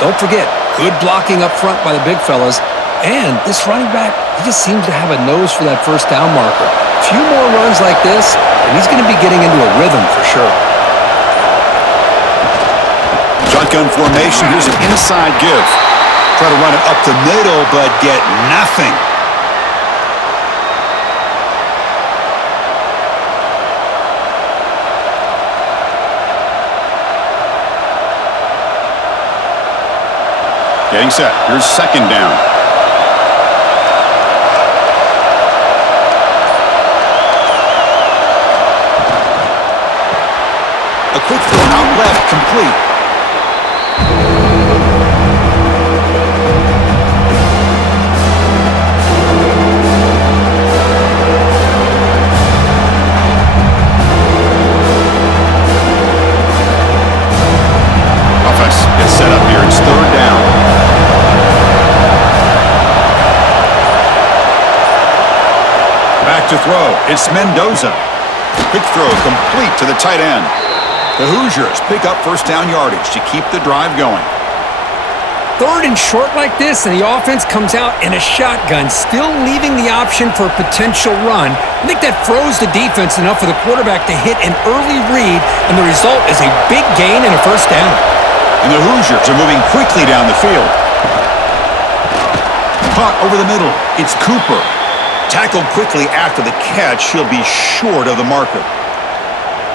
Don't forget, good blocking up front by the big fellas. And this running back, he just seems to have a nose for that first down marker. A few more runs like this, and he's going to be getting into a rhythm for sure. Shotgun formation. Here's an inside give. Try to run it up the middle, but get nothing. Getting set. Here's second down. A quick throw out left, complete. Offense gets set up here. It's third down. Back to throw. It's Mendoza. Quick throw complete to the tight end. The Hoosiers pick up first down yardage to keep the drive going. Third and short like this, and the offense comes out in a shotgun, still leaving the option for a potential run. I think that froze the defense enough for the quarterback to hit an early read, and the result is a big gain and a first down. And the Hoosiers are moving quickly down the field. Caught over the middle. It's Cooper. Tackled quickly after the catch. He'll be short of the marker.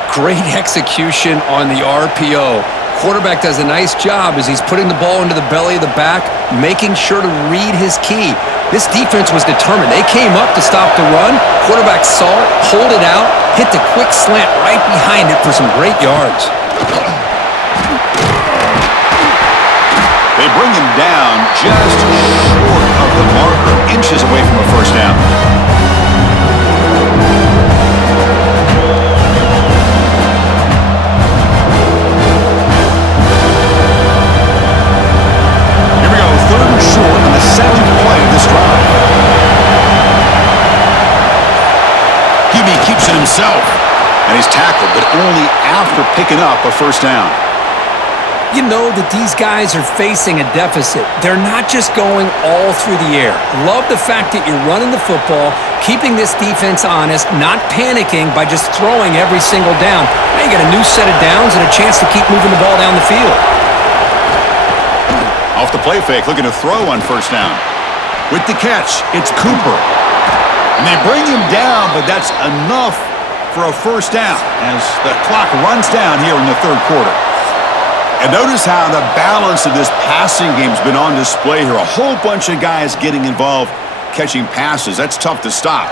Great execution on the RPO. Quarterback does a nice job as he's putting the ball into the belly of the back, making sure to read his key. This defense was determined. They came up to stop the run. Quarterback saw it, pulled it out, hit the quick slant right behind it for some great yards. They bring him down just short of the marker, inches away from a first down. Here we go, third and short on the seventh play of this drive. Hebe keeps it himself, and he's tackled, but only after picking up a first down. You know that these guys are facing a deficit. They're not just going all through the air. Love the fact that you're running the football, keeping this defense honest, not panicking by just throwing every single down. Now you got a new set of downs and a chance to keep moving the ball down the field. Off the play fake, looking to throw on first down. With the catch, it's Cooper. And they bring him down, but that's enough for a first down as the clock runs down here in the third quarter. And notice how the balance of this passing game's been on display here. A whole bunch of guys getting involved, catching passes. That's tough to stop.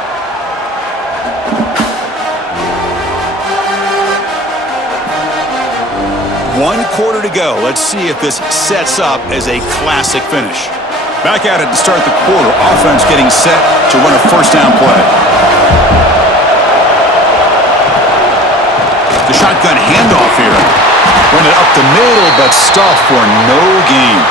One quarter to go. Let's see if this sets up as a classic finish. Back at it to start the quarter. Offense getting set to run a first down play. The shotgun handoff here. Run it up the middle, but stuffed for no gain.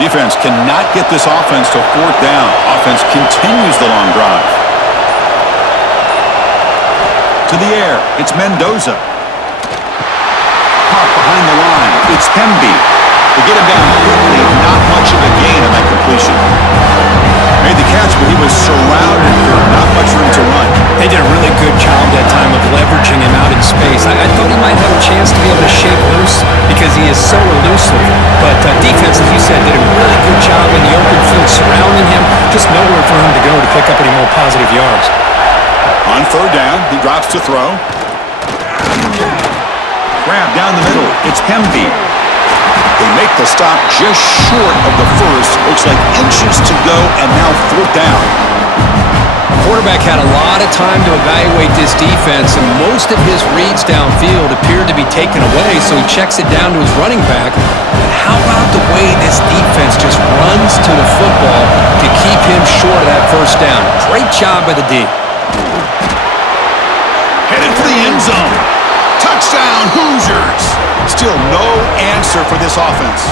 Defense cannot get this offense to fourth down. Offense continues the long drive. To the air, it's Mendoza. Caught behind the line, it's Hemby. To get him down quickly, not much of a gain on that completion. Made the catch, but he was surrounded for not much room to run. They did a really good job that time of leveraging him out in space. I thought he might have a chance to be able to shake loose because he is so elusive. But defense, as you said, did a really good job in the open field surrounding him. Just nowhere for him to go to pick up any more positive yards. On third down, he drops to throw. Grab down the middle. It's Hemby. They make the stop just short of the first. Looks like inches to go, and now fourth down. Quarterback had a lot of time to evaluate this defense, and most of his reads downfield appeared to be taken away, so he checks it down to his running back. And how about the way this defense just runs to the football to keep him short of that first down? Great job by the D. Headed for the end zone. Touchdown, Hoosiers! Still no answer for this offense.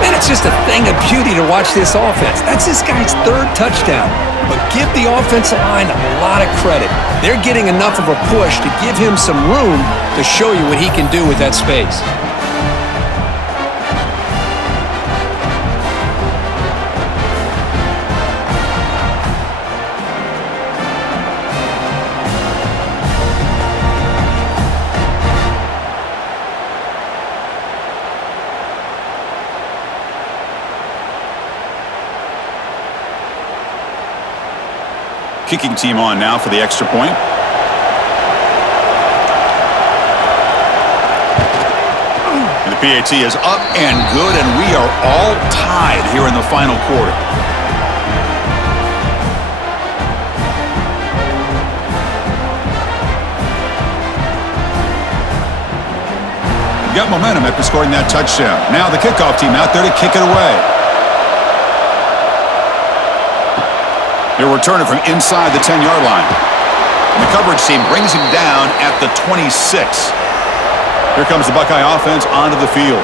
Man, it's just a thing of beauty to watch this offense. That's this guy's third touchdown. But give the offensive line a lot of credit. They're getting enough of a push to give him some room to show you what he can do with that space. Kicking team on now for the extra point. And the PAT is up and good, and we are all tied here in the final quarter. Got momentum after scoring that touchdown. Now the kickoff team out there to kick it away. They're returning from inside the 10-yard line. And the coverage team brings him down at the 26. Here comes the Buckeye offense onto the field.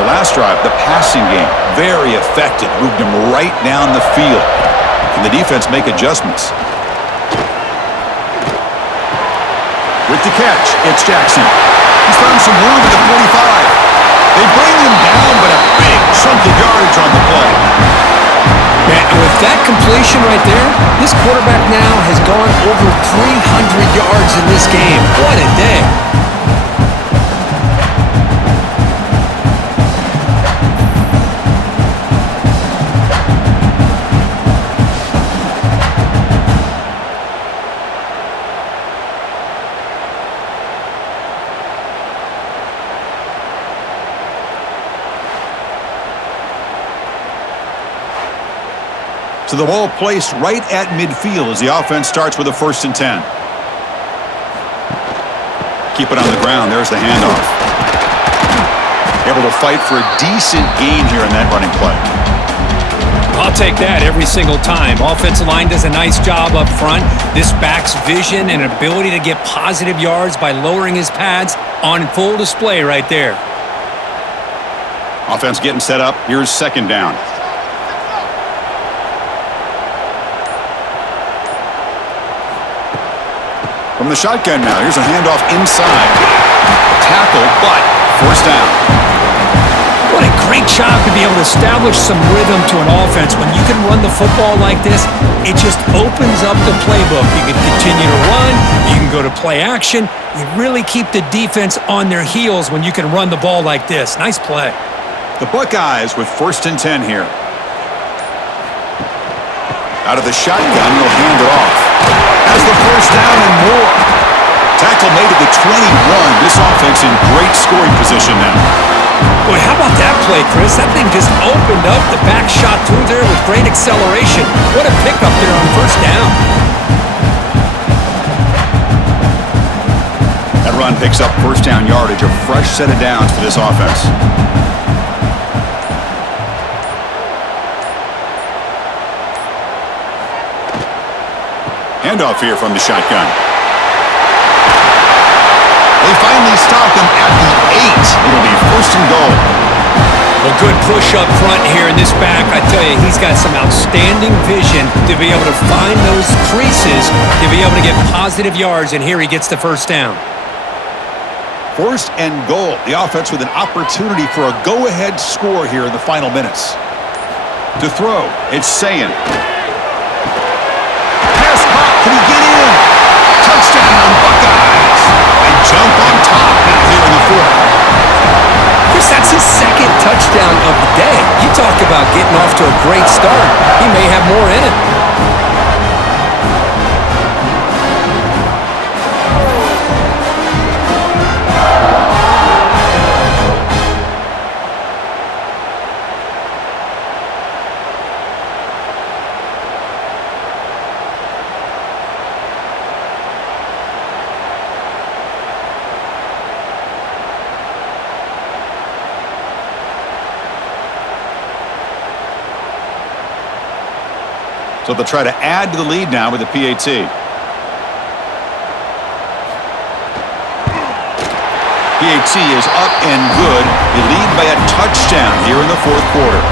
The last drive, the passing game, very effective. Moved him right down the field. Can the defense make adjustments? With the catch, it's Jackson. He's found some room at the 45. They bring him down, but a big chunk of yardage on the play. Man, with that completion right there, this quarterback now has gone over 300 yards in this game. What a day. So the ball placed right at midfield as the offense starts with a 1st and 10. Keep it on the ground. There's the handoff. Able to fight for a decent gain here in that running play. I'll take that every single time. Offensive line does a nice job up front. This back's vision and ability to get positive yards by lowering his pads on full display right there. Offense getting set up. Here's 2nd down. From the shotgun now, here's a handoff inside. Tackle, but 1st down. What a great job to be able to establish some rhythm to an offense. When you can run the football like this, it just opens up the playbook. You can continue to run. You can go to play action. You really keep the defense on their heels when you can run the ball like this. Nice play. The Buckeyes with 1st and 10 here. Out of the shotgun, he'll hand it off. Has the 1st down and more. Tackle made at the 21. This offense in great scoring position now. Boy, how about that play, Chris? That thing just opened up. The back shot through there with great acceleration. What a pickup there on 1st down. That run picks up 1st down yardage. A fresh set of downs for this offense. Handoff here from the shotgun. They finally stop him at the 8. It'll be 1st and goal. Well, good push up front here in this back. I tell you, he's got some outstanding vision to be able to find those creases, to be able to get positive yards, and here he gets the 1st down. 1st and goal. The offense with an opportunity for a go-ahead score here in the final minutes. To throw, it's Sayin. Can he get in? Touchdown, Buckeyes! They jump on top now here in the 4th. Chris, that's his 2nd touchdown of the day. You talk about getting off to a great start. He may have more in it. So they'll try to add to the lead now with the PAT. PAT is up and good. They lead by a touchdown here in the fourth quarter.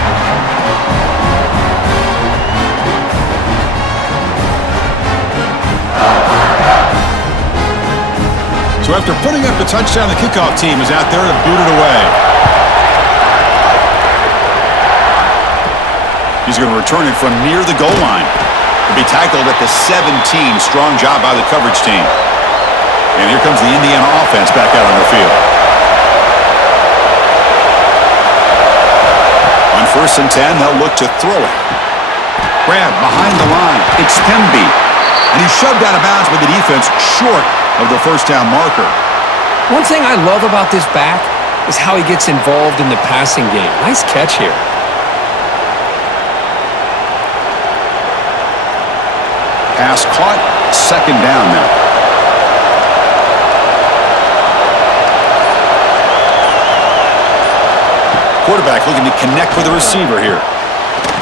So after putting up the touchdown, the kickoff team is out there to boot it away. He's going to return it from near the goal line. He'll be tackled at the 17. Strong job by the coverage team. And here comes the Indiana offense back out on the field. On 1st and 10, they'll look to throw it. Grab behind the line. It's Temby. And he's shoved out of bounds with the defense short of the first down marker. One thing I love about this back is how he gets involved in the passing game. Nice catch here. Pass caught, 2nd down now. Quarterback looking to connect with the receiver here.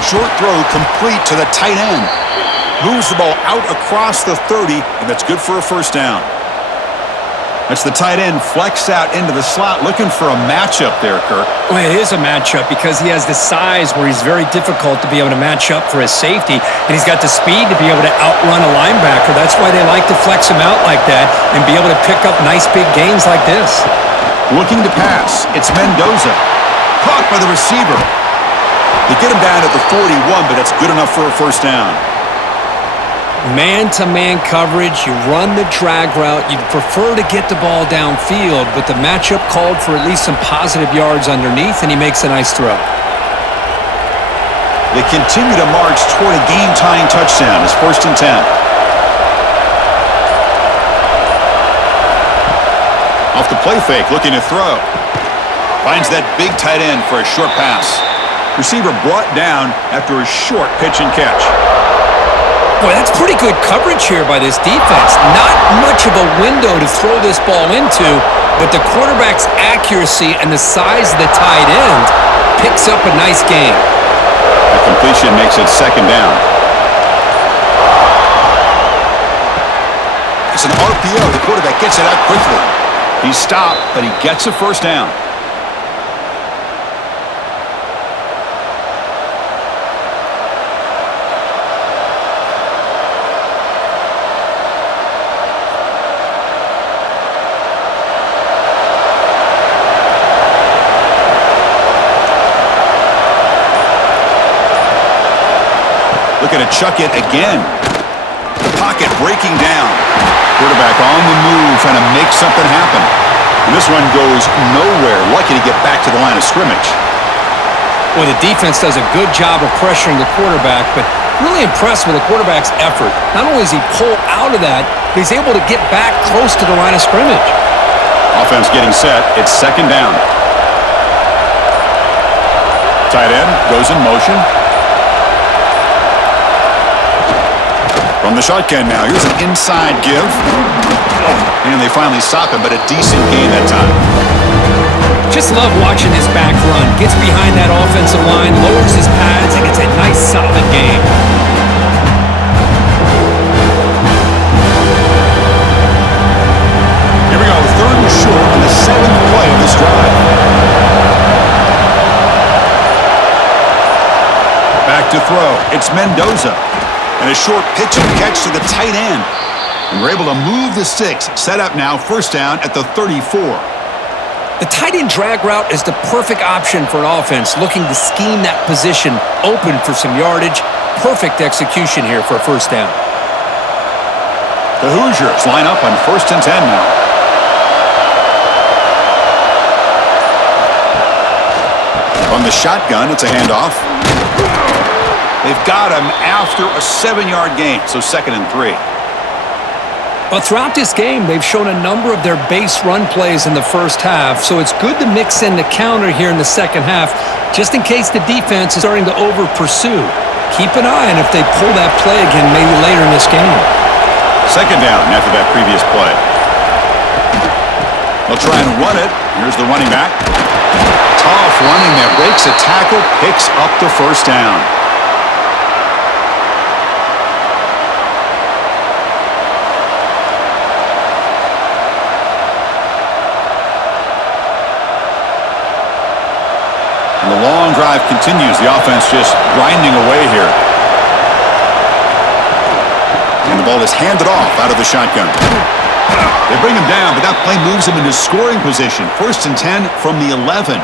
Short throw complete to the tight end. Moves the ball out across the 30, and that's good for a first down. That's the tight end flexed out into the slot, looking for a matchup there, Kirk. Well, it is a matchup because he has the size where he's very difficult to be able to match up for his safety, and he's got the speed to be able to outrun a linebacker. That's why they like to flex him out like that and be able to pick up nice big gains like this. Looking to pass. It's Mendoza. Caught by the receiver. They get him down at the 41, but that's good enough for a first down. Man-to-man coverage, you run the drag route. You'd prefer to get the ball downfield, but the matchup called for at least some positive yards underneath, and he makes a nice throw. They continue to march toward a game-tying touchdown. It's 1st and 10. Off the play fake, looking to throw. Finds that big tight end for a short pass. Receiver brought down after a short pitch and catch. Boy, that's pretty good coverage here by this defense. Not much of a window to throw this ball into, but the quarterback's accuracy and the size of the tight end picks up a nice gain. The completion makes it 2nd down. It's an RPO. The quarterback gets it out quickly. He's stopped, but he gets a first down. Looking to chuck it again. The pocket breaking down. Quarterback on the move, trying to make something happen. And this one goes nowhere. Lucky to get back to the line of scrimmage. Well, the defense does a good job of pressuring the quarterback, but really impressed with the quarterback's effort. Not only does he pull out of that, but he's able to get back close to the line of scrimmage. Offense getting set. It's 2nd down. Tight end goes in motion. From the shotgun now, here's an inside give. And they finally stop him, but a decent gain that time. Just love watching this back run. Gets behind that offensive line, lowers his pads, and gets a nice solid gain. Here we go, 3rd and short on the 7th play of this drive. Back to throw. It's Mendoza. And a short pitch and catch to the tight end. And we're able to move the sticks. Set up now, first down at the 34. The tight end drag route is the perfect option for an offense looking to scheme that position open for some yardage. Perfect execution here for a first down. The Hoosiers line up on 1st and 10 now. From the shotgun, it's a handoff. They've got him after a 7-yard gain, so 2nd and 3. But throughout this game, they've shown a number of their base run plays in the first half, so it's good to mix in the counter here in the second half, just in case the defense is starting to over-pursue. Keep an eye on if they pull that play again maybe later in this game. 2nd down after that previous play. They'll try and run it. Here's the running back. Tough running there. Breaks a tackle, picks up the first down. drive continues. The offense just grinding away here. And the ball is handed off out of the shotgun. They bring him down, but that play moves him into scoring position. 1st and 10 from the 11.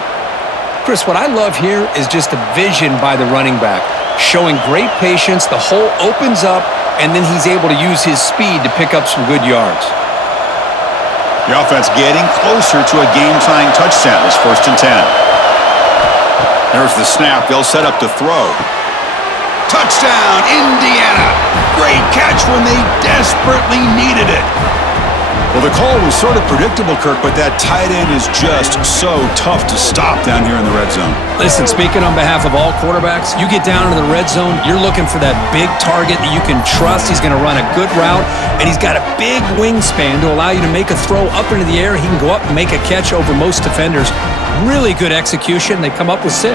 Chris, what I love here is just the vision by the running back. Showing great patience, the hole opens up, and then he's able to use his speed to pick up some good yards. The offense getting closer to a game-tying touchdown. It's 1st and 10. There's the snap. They'll set up to throw. Touchdown, Indiana! Great catch when they desperately needed it. Well, the call was sort of predictable, Kirk, but that tight end is just so tough to stop down here in the red zone. Listen, speaking on behalf of all quarterbacks, you get down into the red zone, you're looking for that big target that you can trust. He's going to run a good route, and he's got a big wingspan to allow you to make a throw up into the air. He can go up and make a catch over most defenders. Really good execution. They come up with 6.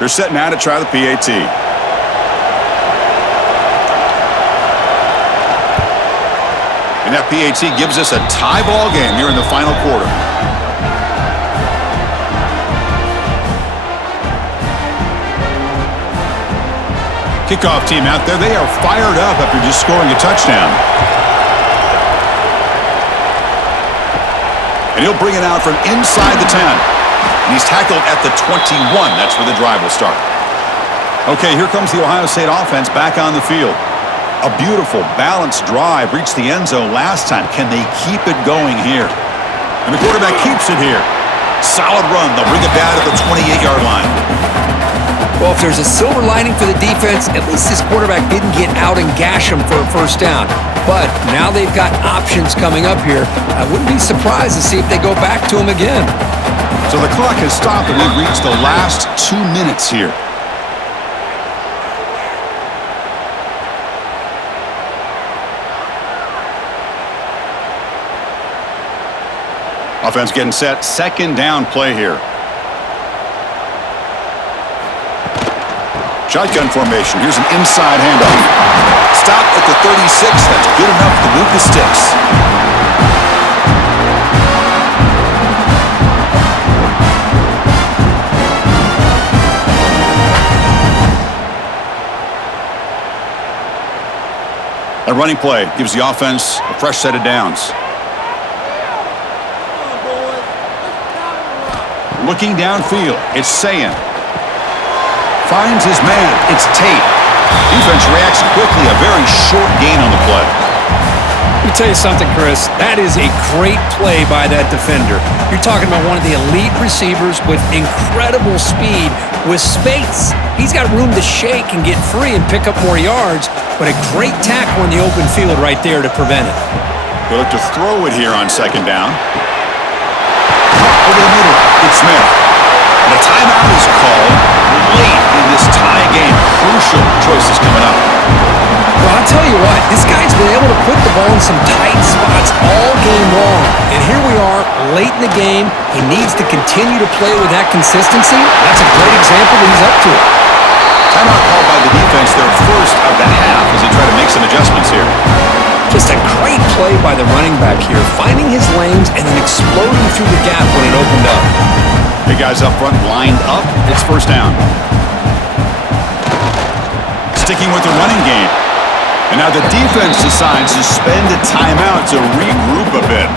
They're setting out to try the PAT. And that PAT gives us a tie ball game here in the final quarter. Kickoff team out there. They are fired up after just scoring a touchdown. And he'll bring it out from inside the 10. And he's tackled at the 21. That's where the drive will start. Okay, here comes the Ohio State offense back on the field. A beautiful, balanced drive reached the end zone last time. Can they keep it going here? And the quarterback keeps it here. Solid run. They'll bring it down to the 28-yard line. Well, if there's a silver lining for the defense, at least this quarterback didn't get out and gash him for a 1st down. But now they've got options coming up here. I wouldn't be surprised to see if they go back to him again. So the clock has stopped, and we've reached the last 2 minutes here. Offense getting set. 2nd down play here. Shotgun formation. Here's an inside handoff. Stop at the 36. That's good enough to move the sticks. A running play gives the offense a fresh set of downs. Looking downfield, it's Sayan. Finds his man, it's Tate. Defense reacts quickly, a very short gain on the play. Let me tell you something, Chris. That is a great play by that defender. You're talking about one of the elite receivers with incredible speed, with space. He's got room to shake and get free and pick up more yards, but a great tackle in the open field right there to prevent it. They look to throw it here on 2nd down. Over the middle, it's Smith. And a timeout is called late in this tie game. Crucial choices coming up. Well, I'll tell you what, this guy's been able to put the ball in some tight spots all game long. And here we are, late in the game. He needs to continue to play with that consistency. That's a great example that he's up to it. Timeout called by the defense, their 1st of the half, as they try to make some adjustments here. Just a great play by the running back here, finding his lanes and then exploding through the gap when it opened up. Big guys up front lined up. It's 1st down. Sticking with the running game. And now the defense decides to spend a timeout to regroup a bit.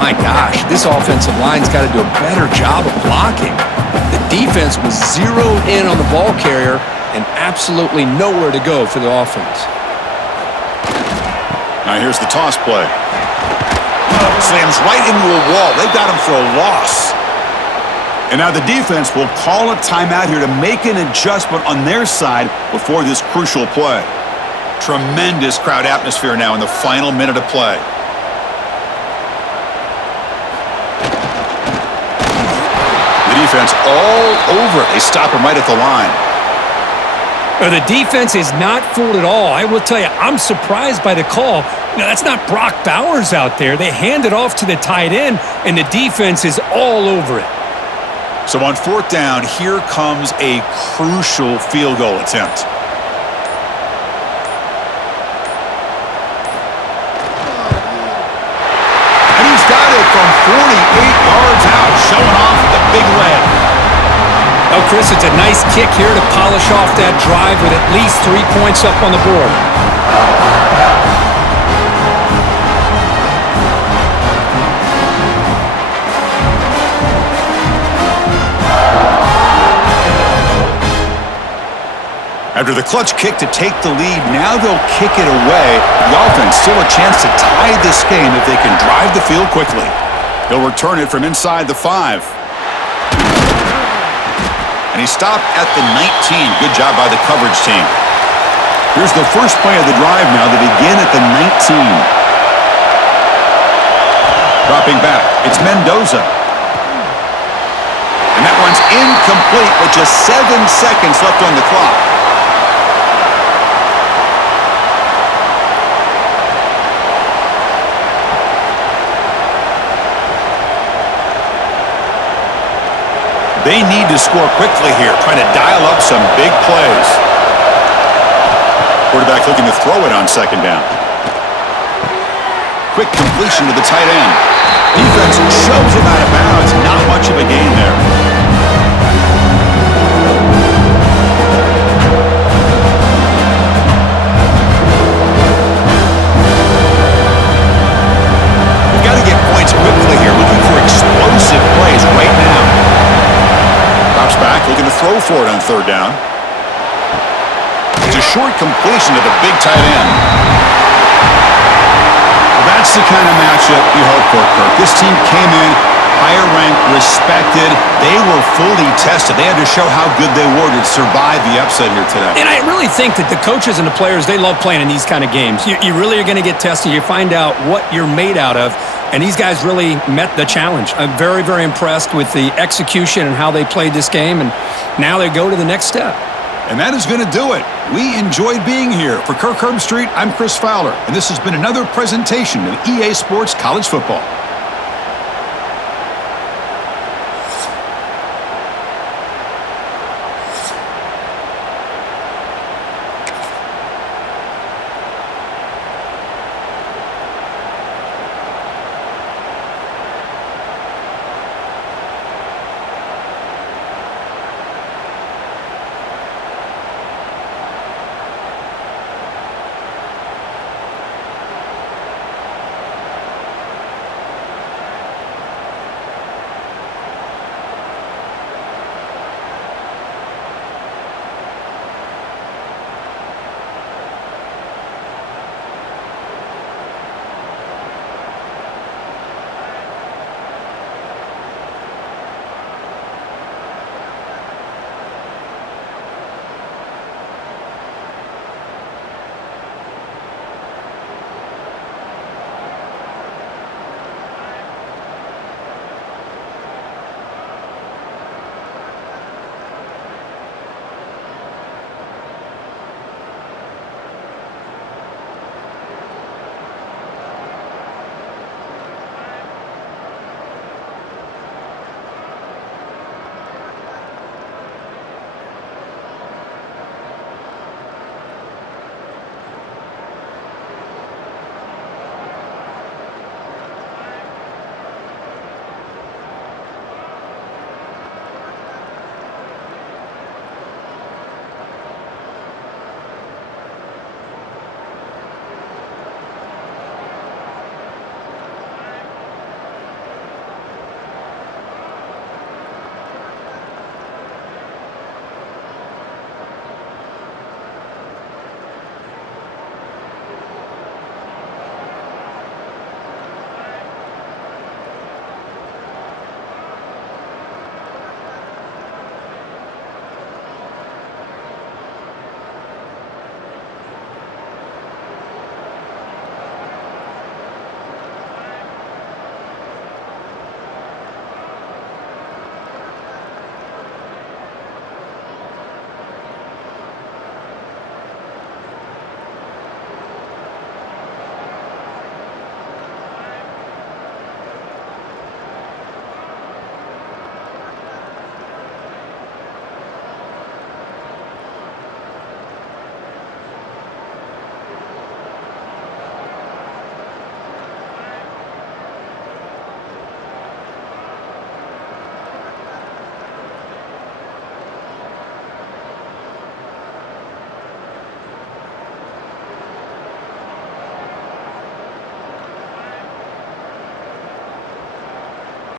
My gosh, this offensive line's got to do a better job of blocking. The defense was zeroed in on the ball carrier and absolutely nowhere to go for the offense. Now here's the toss play. Slams right into a wall. They've got him for a loss. And now the defense will call a timeout here to make an adjustment on their side before this crucial play. Tremendous crowd atmosphere now in the final minute of play. The defense all over it. They stop him right at the line. The defense is not fooled at all. I will tell you, I'm surprised by the call. Now, that's not Brock Bowers out there. They hand it off to the tight end, and the defense is all over it. So on 4th down, here comes a crucial field goal attempt. And he's got it from 48 yards out, showing off the big leg. Oh, Chris, it's a nice kick here to polish off that drive with at least 3 points up on the board. After the clutch kick to take the lead, now they'll kick it away. The offense still a chance to tie this game if they can drive the field quickly. He'll return it from inside the 5. And he stopped at the 19. Good job by the coverage team. Here's the first play of the drive now. They begin at the 19. Dropping back, it's Mendoza. And that one's incomplete with just 7 seconds left on the clock. They need to score quickly here, trying to dial up some big plays. Quarterback looking to throw it on 2nd down. Quick completion to the tight end. Defense shoves him out of bounds. Not much of a gain there. We've got to get points quickly here. Looking for explosive plays right now. Drops back, looking to throw for it on 3rd down. It's a short completion to the big tight end. Well, that's the kind of matchup you hope for, Kirk. This team came in higher ranked, respected. They were fully tested. They had to show how good they were to survive the upset here today. And I really think that the coaches and the players, they love playing in these kind of games. You really are going to get tested. You find out what you're made out of. And these guys really met the challenge. I'm very, very impressed with the execution and how they played this game. And now they go to the next step. And that is going to do it. We enjoyed being here. For Kirk Herbstreit, I'm Chris Fowler. And this has been another presentation of EA Sports College Football.